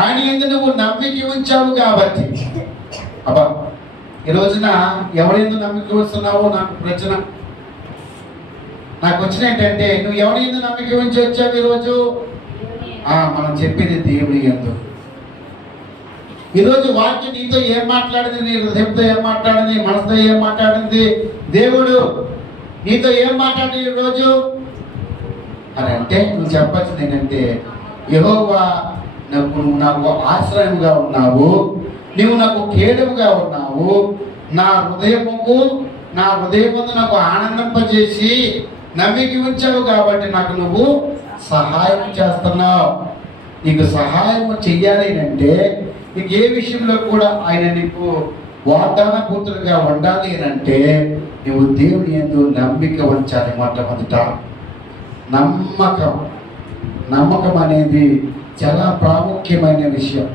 ఆయన యందు నువ్వు నమ్మిక ఉంచావు కాబట్టి. అబ్బా, ఈ రోజున ఎవరెందు నమ్మిక వస్తున్నావో నాకు ప్రశ్న నాకు వచ్చిన ఏంటంటే, నువ్వు ఎవరెందు నమ్మిక ఉంచి వచ్చావు ఈరోజు? మనం చెప్పేది దేవుడి యందు. ఈరోజు వాక్యం నీతో ఏం మాట్లాడింది, నీ హృదయంతో ఏం మాట్లాడింది, మనసుతో ఏం మాట్లాడింది, దేవుడు నీతో ఏం మాట్లాడింది ఈరోజు అని అంటే నువ్వు చెప్పాల్సింది ఏంటంటే, యెహోవా నాకు ఆశ్రయంగా ఉన్నావు, నువ్వు నాకు కేడముగా ఉన్నావు, నా హృదయముకు నాకు ఆనందింపజేసి నమ్మిక ఉంచావు కాబట్టి నాకు నువ్వు సహాయం చేస్తున్నావు. నీకు సహాయం చెయ్యాలి అంటే నీకు ఏ విషయంలో కూడా ఆయన నీకు వాగ్దాన పూర్తులుగా ఉండాలి అంటే నువ్వు దేవుని యందు నమ్మిక ఉంచాలి. మొట్టమొదట నమ్మకం అనేది చాలా ప్రాముఖ్యమైన విషయం.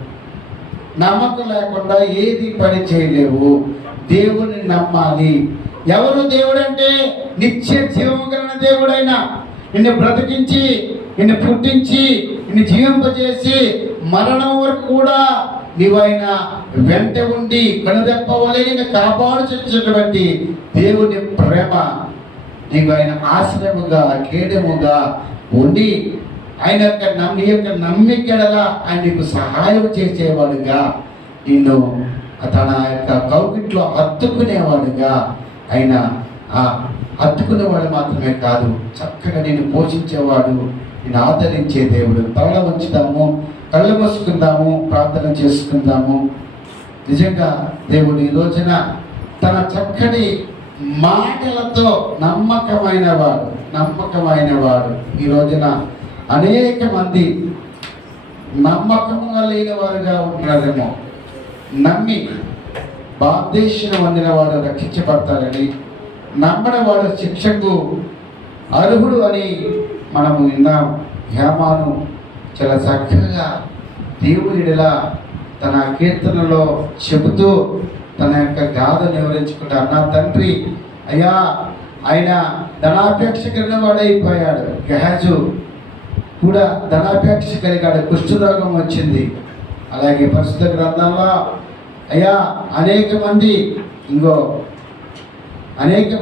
నమ్మకం లేకుండా ఏది పని చేయలేవు. దేవుని నమ్మాలి. ఎవరు దేవుడు అంటే నిత్య జీవము కలిగిన దేవుడైనా నిన్ను బ్రతికించి, నిన్ను పుట్టించి, నిన్ను జీవింపజేసి మరణం వరకు కూడా నీవైన వెంట ఉండి కనుదెప్పవలే నిన్ను కాపాడుచున్నటువంటి దేవుని ప్రేమ నీకు ఆయన ఆశ్రయముగా, కేడముగా ఉండి ఆయన నీ యొక్క నమ్మికడలా ఆయన నీకు సహాయం చేసేవాడుగా, నిన్ను తన యొక్క కౌగిట్లో హత్తుకునేవాడుగా, ఆయన హత్తుకునేవాడు మాత్రమే కాదు, చక్కగా నేను పోషించేవాడు, నేను ఆదరించే దేవుడు. తల ఉంచుతాము, కళ్ళు మూసుకుందాము, ప్రార్థన చేసుకుందాము. నిజంగా దేవుడు ఈ రోజున తన చక్కటి మాటలతో నమ్మకమైన వాడు. ఈ రోజున అనేక మంది నమ్మకంగా లేని వారుగా ఉంటున్నారేమో. నమ్మి బాప్తీసం పొందిన వాడు రక్షించబడతారని, నమ్మని వాడు శిక్షకు అర్హుడు అని మనము విన్నాం. హేమాను చాలా చక్కగా దేవునిలా తన కీర్తనలో చెబుతూ తన యొక్క గాథను వివరించుకుంటారు. నా తండ్రి అయ్యా ఆయన ధనాపేక్ష కలిగిన వాడైపోయాడు. గెహాజు కూడా ధనాపేక్ష కలిగాడు, కుష్ఠరోగం వచ్చింది. అలాగే పరిశుద్ధ గ్రంథంలో అయ్యా అనేక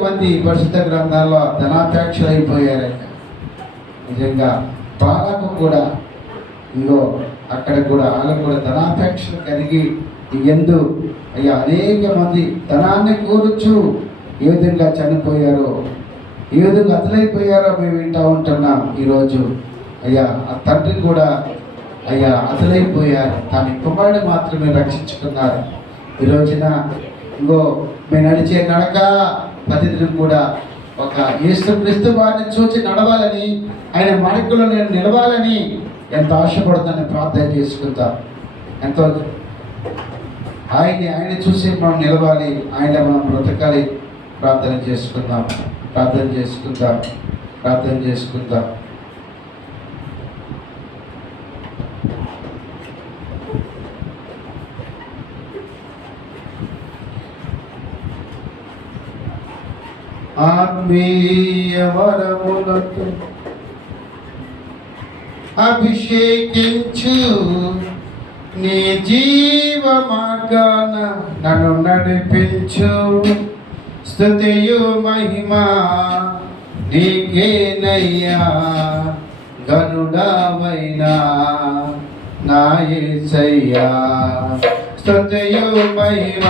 మంది పరిశుద్ధ గ్రంథాల్లో ధనాపేక్షలు అయిపోయారయ్యా. నిజంగా బాలకు కూడా అక్కడ కూడా వాళ్ళకు కూడా ధనాపేక్షలు కలిగి ఎందు అయ్యా అనేక మంది ధనాన్ని కోరుచు ఏ విధంగా చనిపోయారో, ఏ విధంగా అతలైపోయారో మేము వింటూ ఉంటున్నాం ఈరోజు. అయ్యా ఆ తండ్రి కూడా అయ్యా అతలైపోయారు, కానీ కుమారుడు మాత్రమే రక్షించుకున్నారు. ఈ రోజున మేము నడిచే నడక పద్ధతిని కూడా ఒక యేసుక్రీస్తు వారిని చూసి నడవాలని, ఆయన మార్గంలో నేను నిలవాలని ఎంత ఆశపడుతానని ప్రార్థన చేసుకుంటాం. ఎంతో ఆయన చూసి మనం నిలవాలి, ఆయన మనం బ్రతకాలి. ప్రార్థన చేసుకుందాం. ఆత్మీయ వరములతో అభిషేకించు, నీ జీవ మార్గాన నన్ను నడిపించు. స్తుతియు మహిమ నీకేనయ్యా, గనుడవైనా నా యేసయ్యా. స్తుతియు మహిమ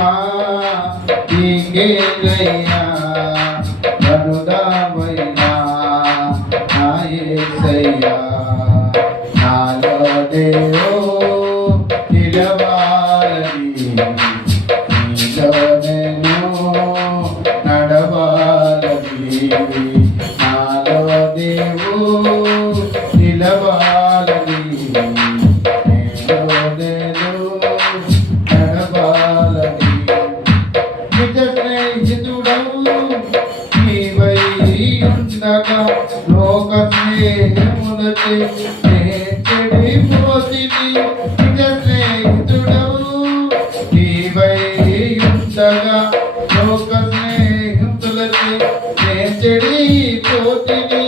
నీకేనయ్యా, గనుడవైనా నా యేసయ్యా. నాలో దేవో నిలవాలని, నీలో నేను నడవాలని. నాలో దేవో నిలవాలని, నీలో నేను నడవాలని. నిజ స్నేహితుడవు నీవై ఉండగా లోక స్నేహములచే చెడిపోతివి. నిజ స్నేహితుడవు నీవై ఉండగా లోక స్నేహితులచే చెడిపోతివి.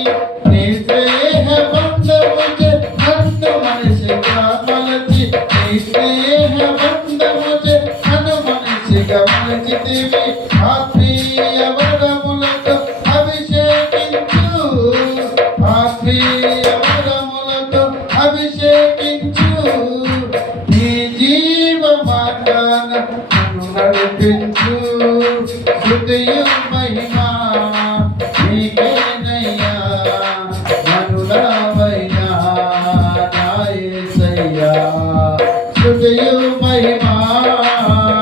నీ స్నేహ బంధముచే నన్ను మనిషిగా మలచి, నీ స్నేహ బంధముచే నన్ను మనిషిగా మలచితివి. ఆత్మీయ వరములతో అభిషేకించు, ఆత్మీయ వరములతో అభిషేకించు. నీ జీవ మార్గాన నన్ను నడిపించు. స్తుతియు మహిమ నీకేనయ్యా, గనుడవైనా నా యేసయ్యా. స్తుతియు మహిమ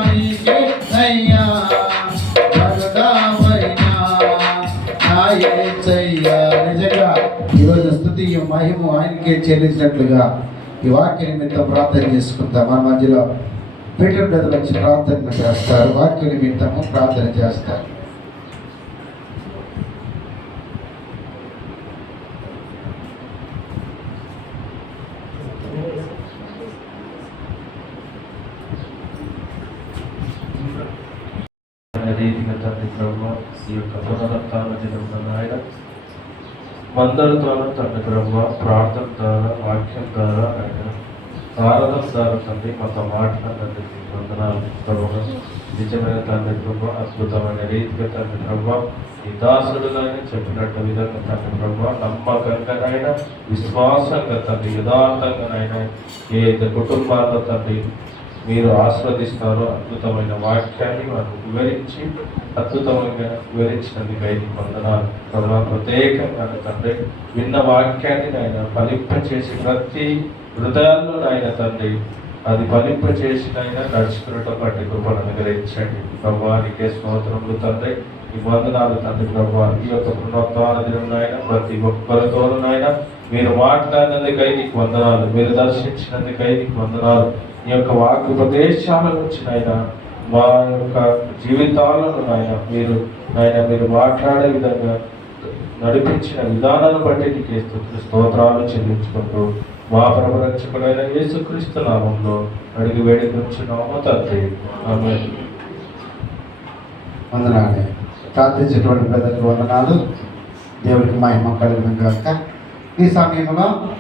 నీకేనయ్యా, గనుడవైనా నా యేసయ్యా. నిజంగా ఈరోజు స్తుతియు మహిమ ఆయనకే చెల్లించినట్లుగా ఈ వాక్య నిమిత్తం ప్రార్థన చేసుకుంటాం. మన మధ్యలో పీటర్ బ్రదర్ వచ్చి ప్రార్థన చేస్తారు, వాక్య నిమిత్తము ప్రార్థన చేస్తారు. రీతిగా తండ్రి బ్రహ్మ ఈ యొక్క పునరుత్థాన దినమున నాయన వందల ద్వారా తండ్రి బ్రహ్మ, ప్రార్థన ద్వారా, వాక్యం ద్వారా, ఆయన ఆరాధన ద్వారా తండ్రి మాతో మాట్లాడండి. వందనాలు ప్రభు. నిజమైన తండ్రి బ్రహ్మ, అద్భుతమైన రీతిగా తండ్రి బ్రహ్మ ఈ దాసుడుగానే చెప్పినట్టు విధంగా తండ్రి బ్రహ్మ నమ్మకంగానైనా, విశ్వాసంగా తండ్రి, యథార్థంగానైనా ఏ కుటుంబాల్లో తండ్రి మీరు ఆస్వాదిస్తారో అద్భుతమైన వాక్యాన్ని వారు వివరించి అద్భుతంగా వివరించినందుకు ఐదు వందనాలు ప్రభావ. ప్రత్యేకంగా తండ్రి విన్న వాక్యాన్ని ఆయన ఫలింపచేసి ప్రతి హృదయాల్లో ఆయన తండ్రి అది ఫలింపచేసి ఆయన నడుచుకున్నట్టు బట్టి కృపను అనుగ్రహించండి ప్రభావానికే స్తోత్రములు తండ్రి. ఈ వందనాలు తండ్రి ప్రభావ. ఈ యొక్క పునరుత్థాన దినం ఆయన ప్రతి ఒక్కరితోనూ ఆయన మీరు మాట్లాడినందుకై నీకు వందనాలు, మీరు దర్శించినందుకై నీకు వందనాలు. ఈ యొక్క వాక్యోపదేశాల నుంచి నాయన మా యొక్క జీవితాలను మీరు మాట్లాడే విధంగా నడిపించిన విధానాన్ని బట్టి నీకు స్తోత్రాలు చెల్లించుకుంటూ మా ప్రభు రక్షకుడైన యేసుక్రీస్తు నామంలో అడిగి వేడుకొంచున్నాము తండ్రి. ఆమేన్. వందనాలు. ప్రార్థించేటువంటి ప్రజలకు వందనాలు. దేవుడికి మహిమ కలుగును గాక. ఈ సమయంలో